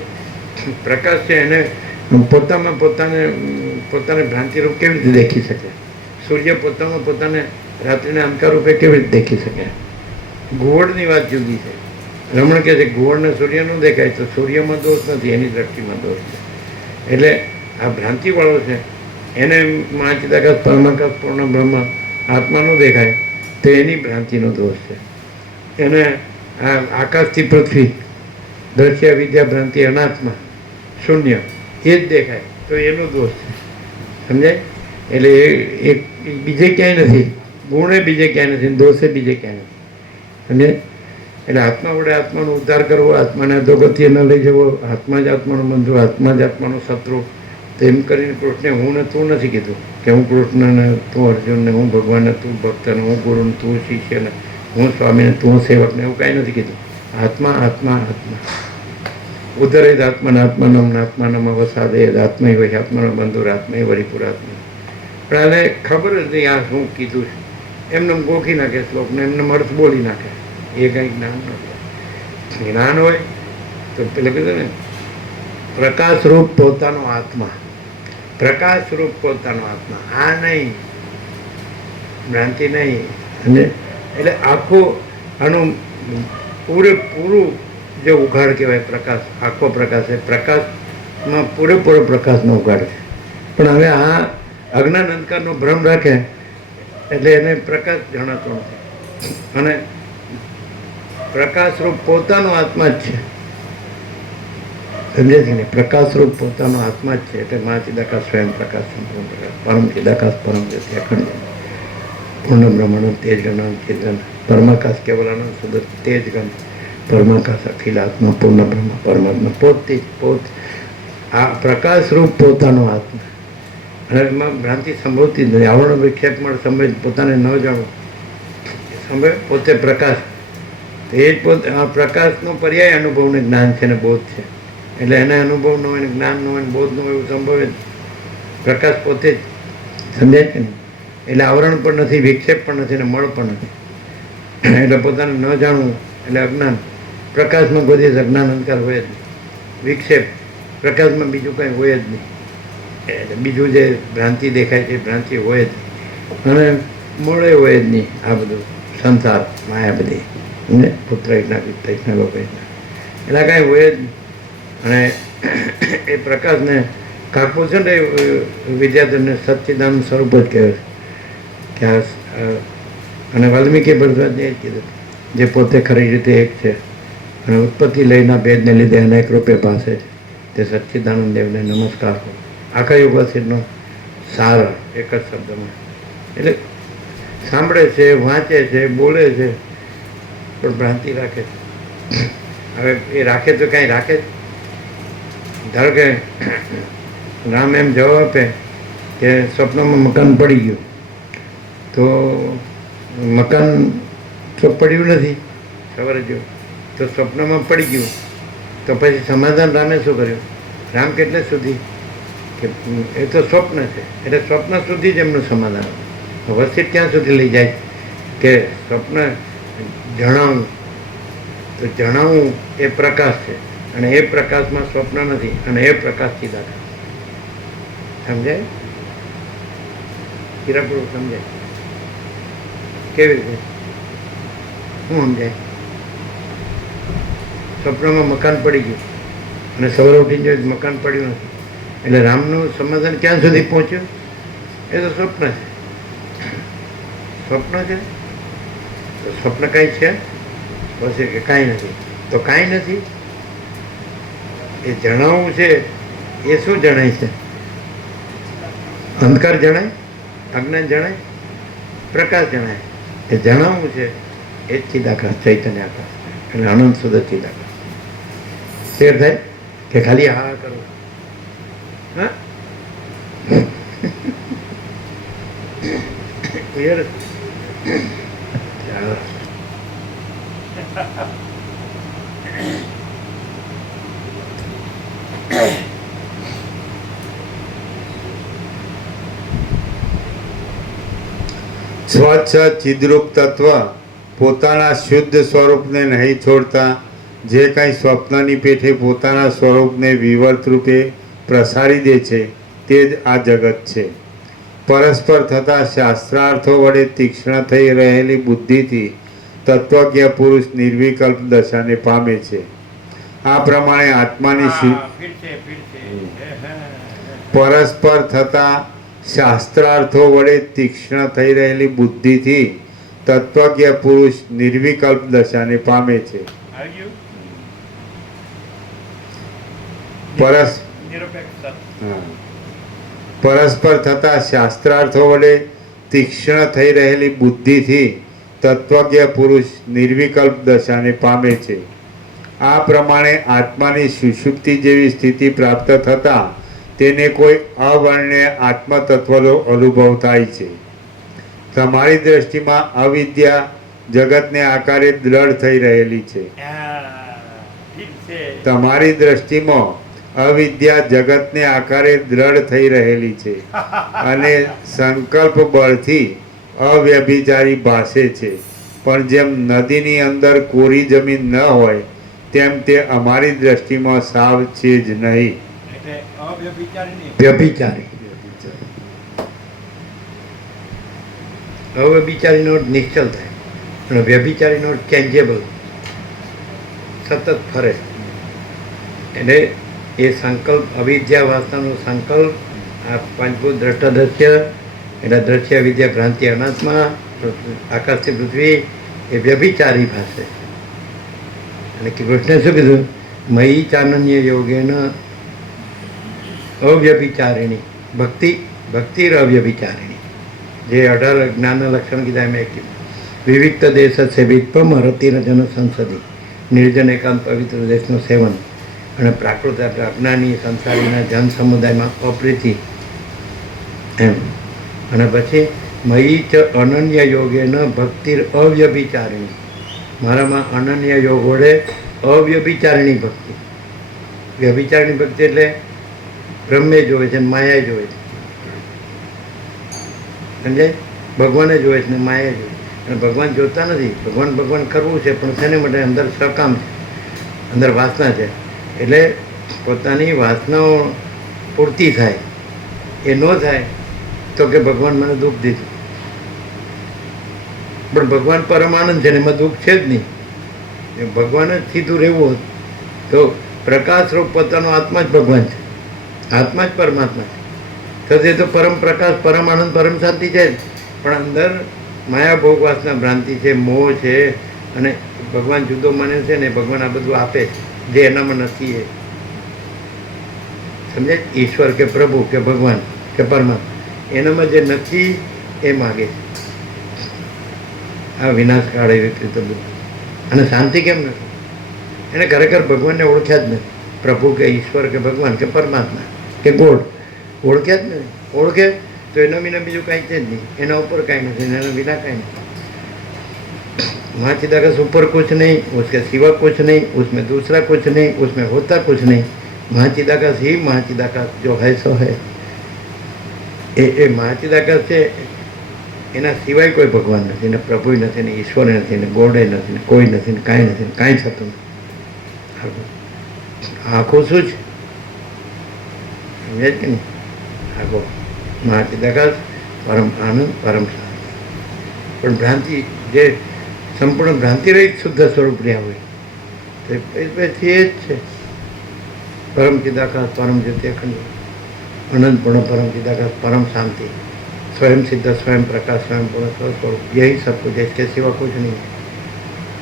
પ્રકાશ છે એને પોતાને ભ્રાંતિરૂપ કેવી રીતે દેખી શકે? સૂર્ય પોતાને રાત્રિના અંધકાર રૂપે કેવી રીતે દેખી શકે? ઘુવડની વાત જુદી છે. રમણ કહે છે ઘુવડને સૂર્ય ન દેખાય તો સૂર્યમાં દોષ નથી, એની દ્રષ્ટિમાં દોષ છે. એટલે આ ભ્રાંતિવાળો છે એને મહાચિદાકાશ પરમાકાશ પૂર્ણ બ્રહ્મ આત્મા ન દેખાય તો એની ભ્રાંતિનો દોષ છે. એને આ આકાશથી પૃથ્વી દ્રશ્ય વિદ્યા ભ્રાંતિ અનાત્મા શૂન્ય એ જ દેખાય તો એનો દોષ છે. સમજાય? એટલે એ બીજે ક્યાંય નથી, ગુણે બીજે ક્યાંય નથી, દોષે બીજે ક્યાંય નથી. સમજાય? એટલે આત્મા વડે આત્માનો ઉદ્ધાર કરવો, આત્માને અધોગતિએ ન લઈ જવો, આત્મા જ આત્માનો બંધુ, આત્મા જ આત્માનો શત્રુ. તો એમ કરીને કૃષ્ણે હું ને તું નથી કીધું કે હું કૃષ્ણને, તું અર્જુનને, હું ભગવાનને, તું ભક્તને, હું ગુરુને, તું શિષ્યને, હું સ્વામીને, તું સેવકને, એવું કાંઈ નથી કીધું. આત્મા આત્મા આત્મા ઉદરેદ આત્માન આત્માનમ આત્માનમ અવસાદેદ આત્મૈ વહી આત્માનો બંધુ આત્મૈ વરિપુરાત્મા. પણ આને ખબર જ નહીં આ શું કીધું છે. એમને ગોખી નાખે શ્લોકને, એમને અર્થ બોલી નાખે. એ કંઈ જ્ઞાન નથી. જ્ઞાન હોય તો પેલે કીધું ને પ્રકાશ રૂપ પોતાનો આત્મા, પ્રકાશ રૂપ પોતાનો આત્મા, આ નહીં, ભ્રાંતિ નહીં. અને એટલે આખું આનું પૂરેપૂરું જે ઉઘાડ કહેવાય પ્રકાશ, આખો પ્રકાશ એ પ્રકાશમાં પૂરેપૂરો પ્રકાશનો ઉઘાડ છે. પણ હવે આ અજ્ઞાન અંધકારનો ભ્રમ રાખે એટલે એને પ્રકાશ જણાતો નથી. અને પ્રકાશરૂપ પોતાનો આત્મા જ છે. સમજે છે ને? પ્રકાશરૂપ પોતાનો આત્મા જ છે. એટલે મહાચિદાકાશ સ્વયં પ્રકાશ, સંપૂર્ણ પ્રકાશ, પરમ ચિદાકાશ, પરમ જ્યોતિ, અખંડ પૂર્ણ બ્રહ્મણ, તેજગણ, ચેતન, પરમાકાશ, કેવલાનંદ, સુદત, તેજગણ, પરમાકાશ, અખિલ આત્મા, પૂર્ણ બ્રહ્મ, પરમાત્મા, પોતે પોત આ પ્રકાશરૂપ પોતાનો આત્મા. અને એમાં ભ્રાંતિ સંભવતી જ નથી. આવરણ વિક્ષેપ મળે સમજ પોતાને ન જાણો સમય પોતે પ્રકાશ. એ જ પોતે આ પ્રકાશનો પર્યાય અનુભવને જ્ઞાન છે ને બોધ છે. એટલે એને અનુભવ ન હોય ને જ્ઞાન ન હોય ને બોધ ન હોય એવું સંભવે જ. પ્રકાશ પોતે જ. સમજાય છે ને? એટલે આવરણ પણ નથી, વિક્ષેપ પણ નથી ને મળ પણ નથી. એટલે પોતાને ન જાણવું એટલે અજ્ઞાન. પ્રકાશમાં કોઈ દિવસ અજ્ઞાન અંધકાર હોય જ નહીં. વિક્ષેપ પ્રકાશમાં બીજું કંઈ હોય જ નહીં. એટલે બીજું જે ભ્રાંતિ દેખાય છે ભ્રાંતિ હોય જ નહીં. અને મળે હોય જ નહીં. આ બધું સંસાર માયા બધી ને પુત્ર એકના પિત્ત એકના લોકો એકના એટલે કાંઈ હોય જ નહીં. અને એ પ્રકાશને કાકપો છે ને વિદ્યાર્થીઓને સચ્ચિદાનંદ સ્વરૂપ જ કહેવાય કે અને વાલ્મીકી ભરદ્વાજને એ જ કીધું જે પોતે ખરી રીતે એક છે અને ઉત્પત્તિ લયના ભેદને લીધે અનેક રૂપે પાસે છે તે સચ્ચિદાનંદ દેવને નમસ્કાર કરો. આખા યુગવાસીનો સાર એક જ શબ્દમાં. એટલે સાંભળે છે, વાંચે છે, બોલે છે, પણ ભ્રાંતિ રાખે છે. હવે એ રાખે તો કાંઈ રાખે જ. ધારો કે રામ એમ જવાબ આપે કે સ્વપ્નમાં મકાન પડી ગયું, તો મકાન તો પડ્યું નથી સવારે જો તો સ્વપ્નમાં પડી ગયું, તો પછી સમાધાન રામે શું કર્યું? રામ કેટલે સુધી કે એ તો સ્વપ્ન છે એટલે સ્વપ્ન સુધી જ એમનું સમાધાન. વસિત ક્યાં સુધી લઈ જાય કે સ્વપ્ન જણાવવું, તો જણાવવું એ પ્રકાશ છે અને એ પ્રકાશમાં સ્વપ્ન નથી અને એ પ્રકાશ સીધા સમજાય? હીરાપુર સમજાય? કેવી રીતે? શું સમજાય? સ્વપ્નમાં મકાન પડી ગયું અને સવારે ઉઠીને જોયું મકાન પડ્યું નથી એટલે રામનું સમાધાન ક્યાં સુધી પહોંચ્યું? એ તો સ્વપ્ન છે. સ્વપ્ન છે તો સ્વપ્ન કાંઈ છે પછી કે કાંઈ નથી, તો કાંઈ નથી. એ જણાવવું છે એ શું જણાય છે? અંધકાર જણાય, અજ્ઞાન જણાય, પ્રકાશ જણાય. એ જણાવવું છે એ જ ચિદાકાશ, ચૈતન્ય આકાશ એટલે અનંત સુધ ચિદાકાશ. ફેર થાય કે ખાલી હા કરો? હા ક્લિયર? ચાલો. સ્વચ્છ ચિદ્રૂપ તત્વ પોતાના શુદ્ધ સ્વરૂપને નહીં છોડતા જે કાંઈ સ્વપ્નની પેઠે પોતાના સ્વરૂપને વિવર્ત રૂપે પ્રસારી દે છે તે જ આ જગત છે. પરસ્પર થતા શાસ્ત્રાર્થો વડે તીક્ષ્ણ થઈ રહેલી બુદ્ધિથી તત્વજ્ઞ પુરુષ નિર્વિકલ્પ દશાને પામે છે. આ પ્રમાણે આત્માની પરસ્પર થતા શાસ્ત્રાર્થો વડે તીક્ષ્ણ થઈ રહેલી બુદ્ધિથી તત્વજ્ઞ પુરુષ નિર્વિકલ્પ દશાને પામે છે. આવી ગયું પરસ નિરપેક્ષતા. હા. પરસ્પર થતા શાસ્ત્રાર્થો વડે તીક્ષ્ણ થઈ રહેલી બુદ્ધિથી તત્વજ્ઞ પુરુષ નિર્વિકલ્પ દશાને પામે છે. આ પ્રમાણે આત્માની સુષુપ્તિ જેવી સ્થિતિ પ્રાપ્ત થતાં તેને કોઈ અવર્ણ્ય આત્મતત્વનો અનુભવ થાય છે. તમારી દ્રષ્ટિમાં અવિદ્યા જગતને આકારે દ્રઢ થઈ રહેલી છે. ઠીક છે. તમારી દ્રષ્ટિમાં અવિદ્યા જગતને આકારે દ્રઢ થઈ રહેલી છે અને સંકલ્પ બળથી અવ્યભિચારી ભાસે છે. પણ જેમ નદીની અંદર કોરી જમીન ન હોય તેમ તે અમારી દ્રષ્ટિમાં સાવ છે જ નહીં. એટલે અવ્યભિચારી વ્યભિચારી. અવ્યભિચારીનો અર્થ નિશ્ચલ થાય અને વ્યભિચારીનો અર્થ ચેન્જેબલ, સતત ફરે. એટલે એ સંકલ્પ, અવિદ્યા વાસનાનો સંકલ્પ, આ પંચભૂત દ્રષ્ટદ્રશ્ય એટલે દ્રશ્ય વિદ્યા ભ્રાંતિ અનાત્મા, આકાશથી પૃથ્વી, એ વ્યભિચારી ભાષે. અને કૃષ્ણે શું કીધું? મયી ચાનન્ય યોગેન અવ્યભિચારિણી ભક્તિ, ભક્તિ અવ્યભિચારિણી. જે 18 જ્ઞાનના લક્ષણ કીધા એમ એક વિવિક્ત દેશ સેવિત્વમ રતિરજન સંસદી, નિર્જન એકાંત પવિત્ર દેશનું સેવન અને પ્રાકૃત અજ્ઞાની સંસારીના જન સમુદાયમાં અપ્રીતિ એમ. અને પછી મયી ચ અનન્ય યોગેન ભક્તિ અવ્યભિચારિણી, મારામાં અનન્ય યોગ વડે અવ્યભિચારિણી ભક્તિ. વ્યભિચારિણી ભક્તિ એટલે બ્રહ્મે જોવે છે ને માયા જોવે છે, સમજાય? ભગવાને જોવે છે ને માયા જોવે છે. અને ભગવાન જોતા નથી. ભગવાન ભગવાન કરવું છે પણ શેને માટે? અંદર સકામ છે, અંદર વાસના છે. એટલે પોતાની વાસનાઓ પૂર્તિ થાય. એ ન થાય તો કે ભગવાન મને દુઃખ દીધું. પણ ભગવાન પરમાનંદ છે ને એમાં દુઃખ છે જ નહીં. એ ભગવાન જ સીધું રહેવું હોત તો પ્રકાશ રૂપ પોતાનો આત્મા જ ભગવાન છે, આત્મા જ પરમાત્મા છે. તો તે તો પરમ પ્રકાશ, પરમ આનંદ, પરમ શાંતિ છે જ. પણ અંદર માયા ભોગ વાસના ભ્રાંતિ છે, મોહ છે અને ભગવાન જુદો માને છે ને ભગવાન આ બધું આપે છે જે એનામાં નથી. એ સમજાય? ઈશ્વર કે પ્રભુ કે ભગવાન કે પરમાત્મા એનામાં જે નથી એ માગે છે. આ વિનાશ કાળે વિકૃત બધું. અને શાંતિ કેમ નથી? એને ખરેખર ભગવાનને ઓળખ્યા જ નથી. પ્રભુ કે ઈશ્વર કે ભગવાન કે પરમાત્મા કે ગોડ ઓળખ્યા જ નથી. ઓળખે તો એના વિના બીજું કાંઈ છે જ નહીં. એના ઉપર કાંઈ નથી, એના વિના કાંઈ નથી. वहाँ चिदाकाश ऊपर कुछ नहीं, उसके सिवा कुछ नहीं, उसमें दूसरा कुछ नहीं, उसमें होता कुछ नहीं. महाचिदाकाश ही महाचिदाकाश जो है सो है. એ महाचिदाकाश છે, એના સિવાય કોઈ ભગવાન નથી, ને પ્રભુ નથી, ને ઈશ્વર નથી, ને ગોડે નથી, ને કોઈ નથી, ને કાંઈ નથી, કાંઈ થતું નથી. આખું શું છે સમજાય કે નહીં? આખો महाचिदाकाश પરમ આનંદ, પરમ શાંતિ. પણ ભ્રાંતિ જે સંપૂર્ણ ભ્રાંતિ રહિત શુદ્ધ સ્વરૂપ રહ્યા હોય તો એ પછી એ જ છે પરમ ચિદાકાશ, પરમ જ્યોતિ અખંડ અનંતપૂર્ણ પરમ ચિદાકાશ, परम शांति, स्वयं सिद्ध, स्वयं प्रकाश, स्वयं पूर्ण स्वस्वरूप. यही सब कुछ है, इसके सिवा कुछ नहीं है.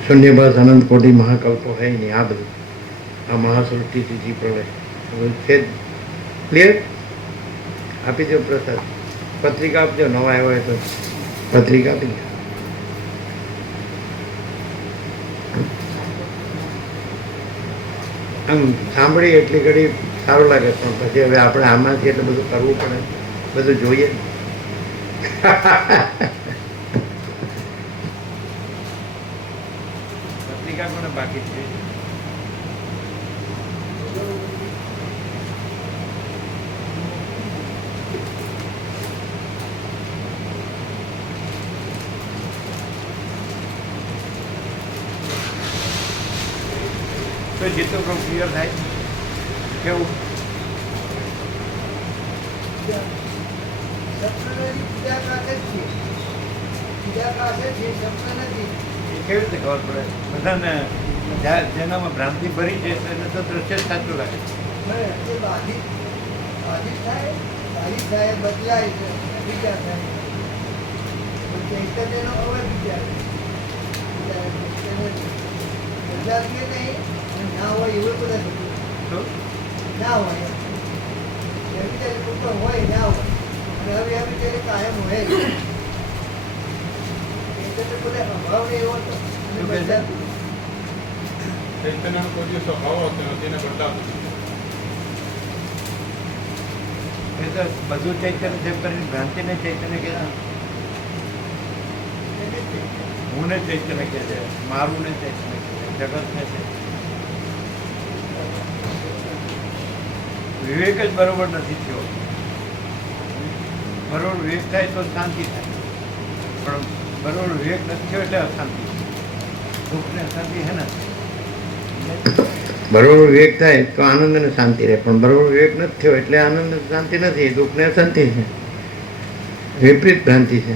शून्यभास अनंत कोटि महाकल्पो है ही नहीं. आ બધું આ મહાસૃષ્ટિ સીધી પ્રલય છે. ક્લિયર? આપી દો પ્રસાદ. પત્રિકા આપજો, નવા આવ્યા હોય તો પત્રિકા આપી દો. આમ સાંભળી એટલી ઘડી સારું લાગે પણ પછી હવે આપણે આમાંથી એટલે બધું કરવું પડે, બધું જોઈએ. પત્રિકા કોને બાકી છે? તો જીતો પણ ક્લિયર થાય કેવું? એ કેવી રીતે ખબર પડે બધાને? જેનામાં ભ્રાંતિ ભરી છે એને તો દ્રશ્ય જ સાચું લાગે. બારિશ થાય બદલાય છે બીજા થાય ચૈતન્યનો હવે બીજા બદલાવીએ નહીં અને ના હોય એવું બધા થતું ના હોય કેપિટલ ઉપર હોય ના હોય અને હવે ત્યારે કાયમ હોય ચૈતન્ય બધા અભાવ ને એવો તો બદલાતું ચૈતન્યનો કોઈ દિવસ સ્વભાવ હોતો નથી એને બદલાતું એ તો બધું ચૈતન્ય જેમ કરીને ભ્રાંતિને ચૈતન્ય કહેતા હું ને ચૈતન્ય કહે છે, મારું ને ચૈતન્ય કહે છે, જગતને છે. વિવેક જ બરોબર નથી થયો. બરોબર વિવેક થાય તો શાંતિ થાય, પણ બરોબર વિવેક નથી થયો એટલે અશાંતિ, દુઃખ ને અશાંતિ હે ને. બરોબર વિવેક થાય તો આનંદ અને શાંતિ રહે, પણ બરોબર વિવેક નથી થયો એટલે આનંદ અને શાંતિ નથી, દુઃખ ને અશાંતિ છે, વિપરીત ભ્રાંતિ છે.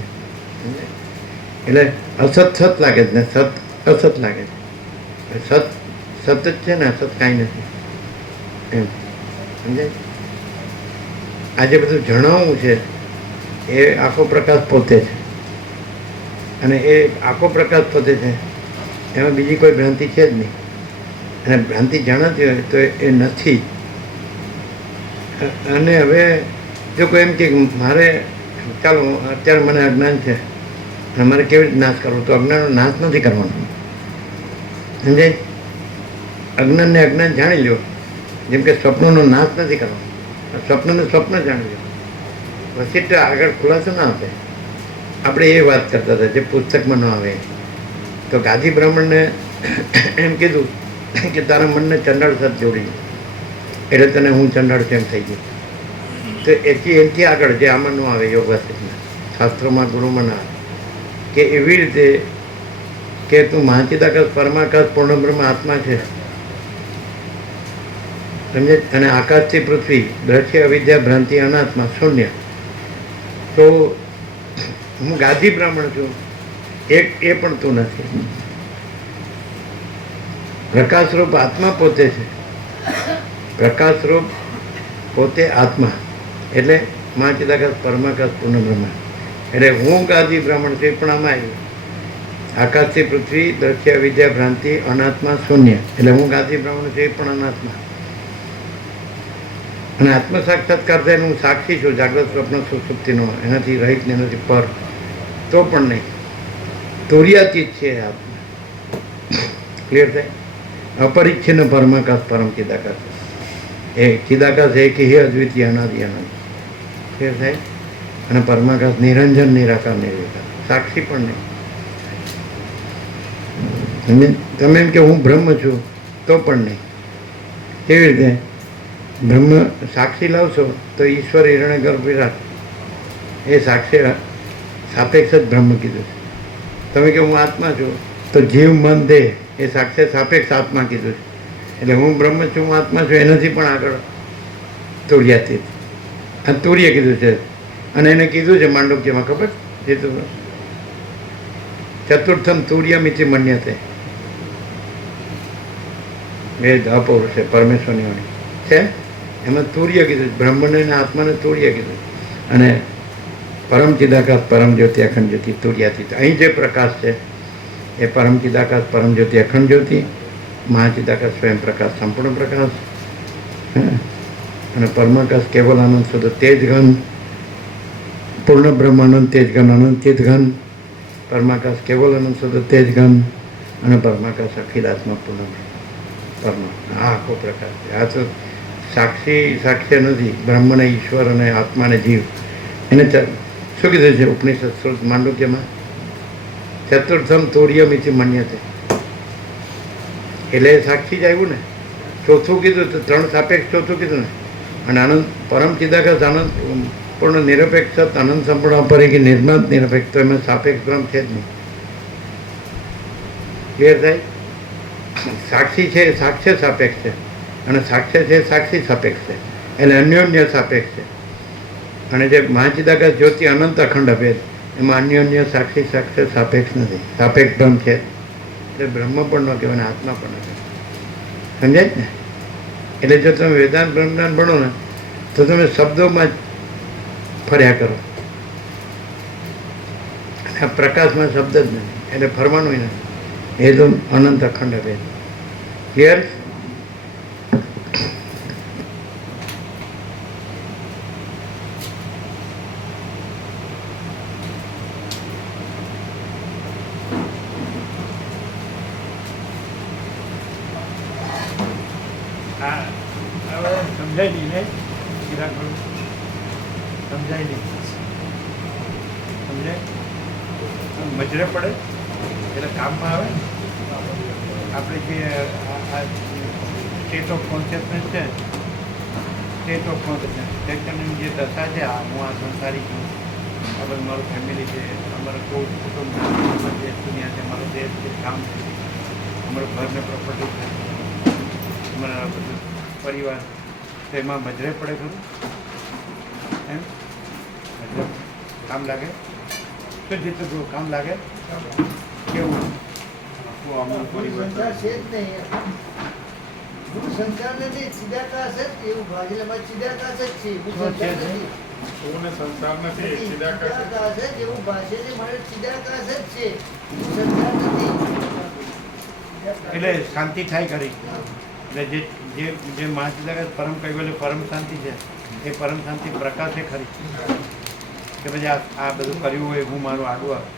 એટલે અસત સત લાગે છે ને સત અસત લાગે છે. સત સત જ છે ને અસત કાંઈ નથી એમ સમજાય. આજે બધું જણાવવું છે એ આખો પ્રકાશ પોતે છે, અને એ આખો પ્રકાશ પોતે છે, એમાં બીજી કોઈ ભ્રાંતિ છે જ નહીં. અને ભ્રાંતિ જણાતી હોય તો એ નથી. અને હવે જો કોઈ એમ કે મારે ચાલો અત્યારે મને અજ્ઞાન છે અને મારે કેવી રીતે નાશ કરવો, તો અજ્ઞાનનો નાશ નથી કરવાનો સમજાય. અજ્ઞાનને અજ્ઞાન જાણી લો, જેમ કે સ્વપ્નનો નાશ નથી કરવાનો, સ્વપ્નને સ્વપ્ન જાણી લો. વસિષ્ઠ આગળ ખુલાસો ના આપે. આપણે એ વાત કરતા હતા જે પુસ્તકમાં ન આવે. તો ગાદી બ્રાહ્મણને એમ કીધું કે તારા મનને ચંડાળ સાથે જોડી દે, એટલે તને હું ચંડાળ છે એમ થઈ ગયું. તો એથી આગળ જે આમાં ન આવે યોગ વાસિષ્ઠમાં, શાસ્ત્રોમાં ગુરુમાં ના આવે, કે એવી રીતે કે તું મહાચિદાકાશ પરમાકાશ પૂર્ણ બ્રહ્મ આત્મા છે સમજે. અને આકાશથી પૃથ્વી દ્રશ્ય અવિદ્યા ભ્રાંતિ અનાત્મા શૂન્ય. તો હું ગાદી બ્રાહ્મણ છું એ પણ તું નથી. પ્રકાશરૂપ આત્મા પોતે છે, પ્રકાશરૂપ પોતે આત્મા એટલે મહાચિદાકાશ પરમાકાશ પૂર્ણ બ્રહ્મ. એટલે હું ગાદી બ્રાહ્મણ છું એ પણ આમાં આવ્યું. આકાશથી પૃથ્વી દ્રશ્ય વિદ્યા ભ્રાંતિ અનાત્મા શૂન્ય, એટલે હું ગાદી બ્રાહ્મણ છું એ પણ અનાત્મા. અને આત્મ સાક્ષાત્કાર થાય હું સાક્ષી છું, જાગ્રત સ્વપ્ન સુષુપ્તિનો, એનાથી રહિત ને એનાથી પર, તો પણ નહીં. તુર્યાતીત છે આત્મા. ક્લિયર થાય. અપરિચ્છિન્ન પરમાકાશ પરમ ચિદાકાશ, એ ચિદાકાશ એક હે અદ્વિતીય અનાદિ અનંત. ક્લિયર થાય. અને પરમાકાશ નિરંજન નિરાકાર નિર્વિકાર, સાક્ષી પણ નહીં. તમે એમ કે હું બ્રહ્મ છું તો પણ નહીં. કેવી રીતે બ્રહ્મ સાક્ષી લાવશો તો ઈશ્વર હિરણ્ય ગર્ભ વિરાટ, એ સાક્ષી સાપેક્ષ જ બ્રહ્મ કીધું છે. તમે કે હું આત્મા છું તો જીવ મન દેહ એ સાક્ષી સાપેક્ષ આત્મા કીધું છે. એટલે હું બ્રહ્મ છું, હું આત્મા છું, એનાથી પણ આગળ તુર્યાતીત આ તુર્ય કીધું છે. અને એને કીધું છે માંડુક્યમાં, ખબર એ તો ચતુર્થમ તુર્યમિતિ મન્યતે, એ અપૌરુષ છે પરમેશ્વરની વાણી છે. એમાં તુર્ય કીધું, બ્રહ્મને અને આત્માને તુર્ય કીધું. અને પરમ ચિદાકાશ પરમ જ્યોતિ અખંડ જ્યોતિ તુર્યાતીત. અહીં જે પ્રકાશ છે એ પરમ ચિદાકાશ પરમ જ્યોતિ અખંડ જ્યોતિ, મહાચિદાકાશ સ્વયં પ્રકાશ સંપૂર્ણ પ્રકાશ, અને પરમાકાશ કેવલ આનંદ શુદ્ધ તેજ ઘન, પૂર્ણ બ્રહ્મ અનંત તેજ ઘન અનંત ચિત ઘન, પરમાકાશ કેવલ અનંત શુદ્ધ તેજ ઘન, અને પરમાકાશ અખિલાત્મા પૂર્ણ પરમ. આ આખો પ્રકાશ છે. આ તો સાક્ષી નથી, બ્રહ્મને ઈશ્વર અને આત્માને જીવ. એને શું કીધું છે ઉપનિષદ શ્રુત માંડુક્યમાં? ચતુર્થમ તુર્યમિતિ મન્યતે, એટલે સાક્ષી જ આવ્યું ને. ચોથું કીધું તો ત્રણ સાપેક્ષ ચોથું કીધું ને. અને આનંદ પરમ ચિદાકાશ આનંદ પૂર્ણ નિરપેક્ષ આનંદ સંપૂર્ણ અપરિકી નિર્માત નિરપેક્ષ, તો એમાં સાપેક્ષ બ્રહ્મ છે જ નહીં. ક્લિયર થાય. સાક્ષી છે એ સાક્ષ્ય સાપેક્ષ છે, અને સાક્ષ્ય છે સાક્ષી સાપેક્ષ છે, એટલે અન્યોન્ય સાપેક્ષ છે. અને જે મહાચિદાકાશ જ્યોતિ અનંત અખંડ અભેદ, એમાં અન્યોન્ય સાક્ષી સાક્ષ્ય સાપેક્ષ નથી, સાપેક્ષ બ્રહ્મ છે. એટલે બ્રહ્મ પણ ન કહેવાય, આત્મા પણ ન કહેવાય. સમજાય ને? એટલે જો તમે વેદાંત બ્રહ્મજ્ઞાન ભણો ને તો તમે શબ્દોમાં જ ફર્યા કરો. આ પ્રકાશમાં શબ્દ જ નથી, એટલે ફરવાનું નથી. એ તો અનંત અખંડ રહે. ક્લિયર? હા હવે સમજાય નહીં ને ચિરાગ ભાઈ? સમજાય નહીં. સમજાય? મજરે પડે એટલે કામમાં આવે. આપણે જે સ્ટેટ ઓફ કોન્શિયસનેસ છે, સ્ટેટ ઓફ કોન્શિયસનેસ ચૈતન્યની જે દશા છે, આ હું આ સંસારી છું, આ બધું મારું ફેમિલી છે, અમારું કુટુંબ છે, દેશ દુનિયા છે, મારો દેશ છે, કામ છે, અમારું ઘરને પ્રોપર્ટી છે, અમારા બધું પરિવાર, તો એમાં મજરે પડે ખરું? એમ મજરે કામ લાગે? શું જીતું કામ લાગે? કેવું આખું મૂળ સંસાર છે જ નહીં. મૂળ સંસાર નથી, ચિદાકાશ જ એવું ભાજેલામાં ચિદાકાશ જ છે. મૂળ સંસાર નથી. પૂર્ણ સંસાર નથી, ચિદાકાશ જ. ચિદાકાશ જ એવું ભાષે છે, મને ચિદાકાશ જ છે. મૂળ સંસાર નથી. એટલે શાંતિ થાય ખરી. એટલે જે જે જે મહાચિદાકાશ પરમ કહ્યું એટલે પરમ શાંતિ છે, એ પરમ શાંતિ પ્રકાશે ખરી કે પછી આ બધું કર્યું હોય હું મારું આડું આવે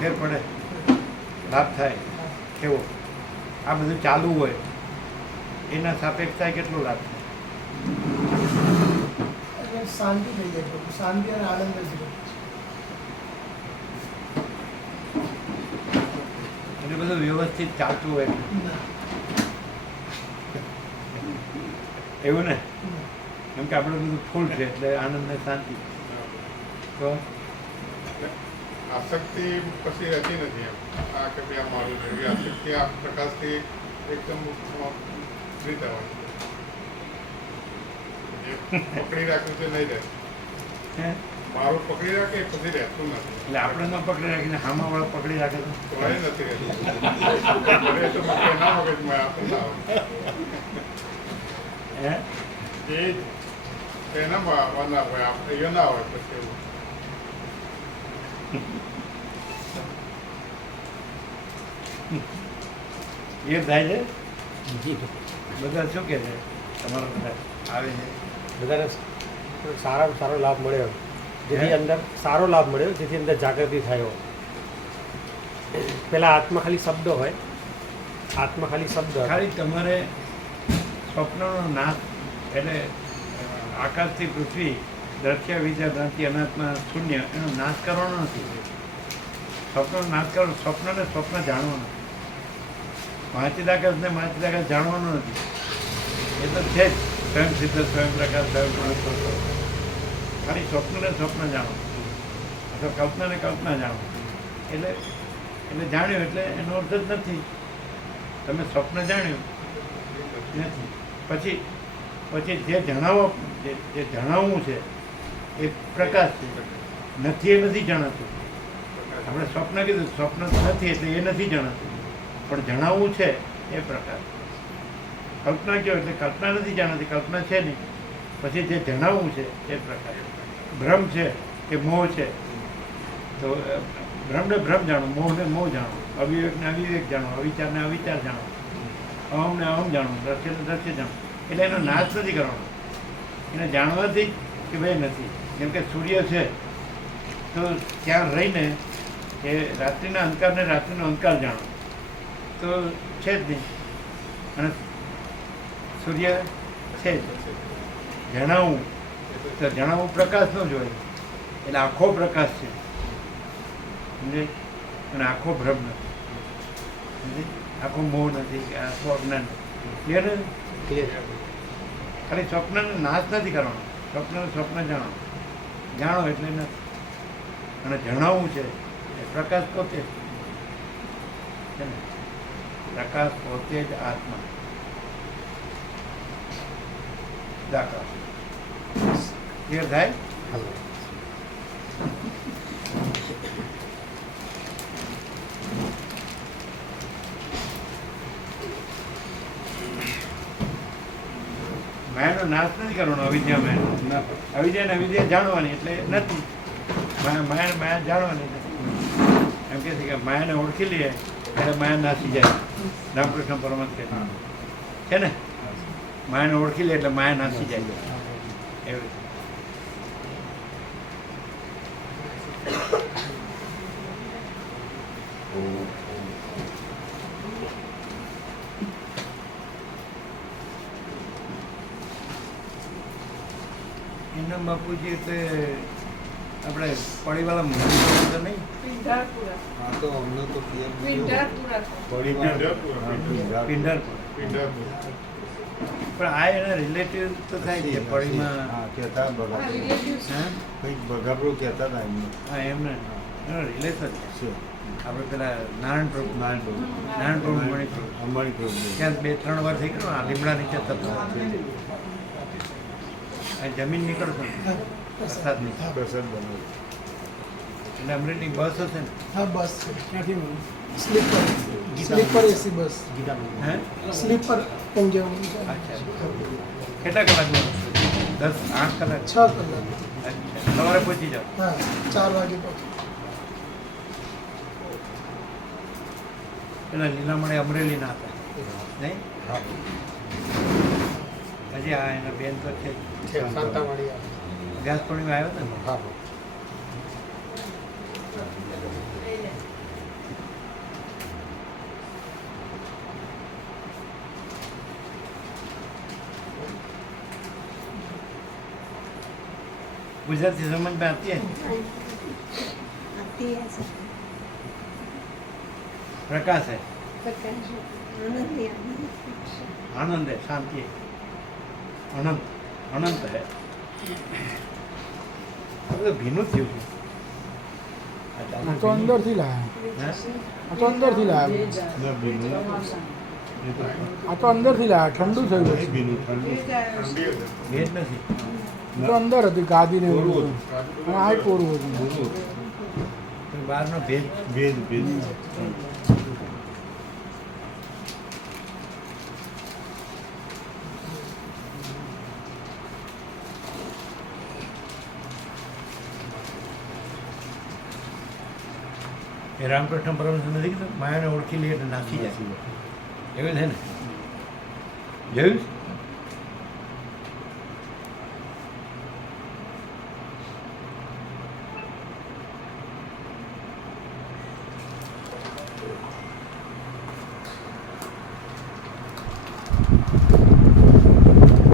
ફેર પડે, લાભ થાય. કેવો આ બધું ચાલુ હોય એના સાપેક્ષતા કેટલો લાભ થાય? એટલે શાંતિ થઈ જાય તો શાંતિ અને આનંદ જ રહે. એટલે બધું વ્યવસ્થિત ચાલતું હોય ના, એવું ને? ના. કેમ કે આપણે બધું ફૂલ છે એટલે આનંદ ને શાંતિ. તો આસક્તિ પછી રહેતી નથી એમ. આ કે ભાઈ આ મારું છે, એ આસક્તિ આ પ્રકાશથી એકદમ ફ્રી થવાની. જે પકડી રાખ્યું છે નહીં રહે. હે? મારું પકડી રાખે પછી રહેતું નથી. એટલે આપણે ન પકડી રાખીને હામાવાળા પકડી રાખે તો તો એ નથી રહેતું. અરે તો મગજ ના મગજમાં આપે ના આવે. હે એ એનામાં ના હોય, આપણે એ ના હોય પછી એવું. એ થાય છે. બધા શું કહે છે તમારા બધા આવે છે? બધાને સારામાં સારો લાભ મળ્યો, જેથી અંદર સારો લાભ મળ્યો, જેથી અંદર જાગૃતિ થયો. પહેલાં આત્મા ખાલી શબ્દ હોય, આત્મા ખાલી શબ્દ હોય. ખાલી તમારે સ્વપ્નનો નાશ એટલે આકાશથી પૃથ્વી દ્રશ્ય વિચાર ભ્રાંતિ અનાત્મા શૂન્ય એનો નાશ કરવાનો નથી. સ્વપ્નનો નાશ કરો, સ્વપ્નને સ્વપ્ન જાણવાનું. મહાચિદાકાશને મહાચિદાકાશ જાણવાનો નથી. એ તો છે જ સ્વયં સિદ્ધ, સ્વયં પ્રકાશ, સ્વયં પુરુષોત્તમ. ખાલી સ્વપ્નને સ્વપ્ન જાણો અથવા કલ્પનાને કલ્પના જાણો. એટલે એટલે જાણ્યું એટલે એનો અર્થ જ નથી. તમે સ્વપ્ન જાણ્યું નથી. પછી પછી જે જણાવો જે જણાવવું છે એ પ્રકાશ છે. નથી એ નથી જણાતું. આપણે સ્વપ્ન કીધું, સ્વપ્ન નથી એટલે એ નથી જણાતું, પણ જણાવવું છે એ પ્રકાશ. કલ્પના કયો એટલે કલ્પના નથી જાણતી, કલ્પના છે નહીં. પછી જે જણાવવું છે એ પ્રકાશ. ભ્રમ છે કે મોહ છે તો ભ્રમને ભ્રમ જાણો, મોહને મોહ જાણો, અવિવેકને અવિવેક જાણો, અવિચારને અવિચાર જાણો, અહમને અહમ જાણો, દ્રશ્યને દ્રશ્ય જાણો. એટલે એનો નાશ નથી કરવાનો. એને જાણવાથી જ કે ભાઈ નથી. જેમ કે સૂર્ય છે તો ત્યાં રહીને એ રાત્રિના અંધકારને રાત્રિનો અંધકાર જાણો તો છે જ નહીં. અને સૂર્ય છે જ. જણાવવું તો જણાવવું પ્રકાશનો જ હોય. એટલે આખો પ્રકાશ છે, સમજે? અને આખો ભ્રમ નથી, સમજે? આખો મોહ નથી કે આખો અજ્ઞાન ક્લિયર ને? ખાલી સ્વપ્નનો નાશ નથી કરવાનો. સ્વપ્નને સ્વપ્ન જાણો, જાણો એટલે નથી. અને જણાવવું છે એ પ્રકાશ પોતે છે ને. પ્રકાશ પોતે જ આત્મા. દાખલા ક્લિયર થાય? માયાનો નાશ નથી કરવાનો અવિદ્યા માયા અવિદ્યા ને અવિદ્યા જાણવાની એટલે નથી માયા જાણવાની નથી એમ કહે છે કે માયાને ઓળખી લઈએ ત્યારે માયા નાસી જાય રામકૃષ્ણ પરમહંસ કહે છે ને માયાને ઓળખી લે એટલે માયા નાસી જાય એવી એના બાપુજી એટલે આપણે પડીવાળા મંદિર તો નહીં હા તો અમને તો પિંઢારપુર. પિંઢારપુર પિંઢારપુર. પણ આ એના રિલેટિવ તો થાય છે પડીમાં કહેતા હા કંઈક બગાબડો કહેતા હતા એમને હા એમને એનો રિલેશન છે છે આપણે પેલા નારાયણ પ્રભુ મણિપુર અંબાણી પ્રભુ ત્યાં 2-3 વાર થઈ ગયું આ લીમડા નીચે તત્વ આ જમીન નીકળતો ને વરસાદની પ્રસાદ બનાવ્યો એટલે અમરેલી બસ હશે ને હા બસ છે ત્યાંથી સ્લીપર એસી બસ હે સ્લીપર પંજાબ અચ્છા કેટલા કલાકનો 10-8 કલાક 6 કલાક અચ્છા સવારે પહોંચી જાઓ હા 4 વાગે પહોંચે પેલા લીલામણે અમરેલી ના હતા નહીં હજી આ એના બેન તો છે શાંતાવાડી વ્યાસ પૂર્ણિમા આવ્યો હતો ને હા गुजराती समझ में आती है आती है सब प्रकाश है प्रकाश आनंद ही आनंद आनंद है शांति है अनंत अनंत है अब तो भीनु थी તો અંદરથી લાયા આ તો અંદરથી લાયા આ તો અંદરથી લાયા ઠંડુ થયું છે ઠંડી હતી. ભેદ નથી તો અંદર હતી ગાદી ને એવું બધું. અને આ કોરું હતું પણ બહારનો ભેદ ભેદ ભેદ એ રામકૃષ્ણ પરમહંસ નથી કીધું માયાને ઓળખી લે એટલે નાખી જાય એવું છે ને જોયું છે?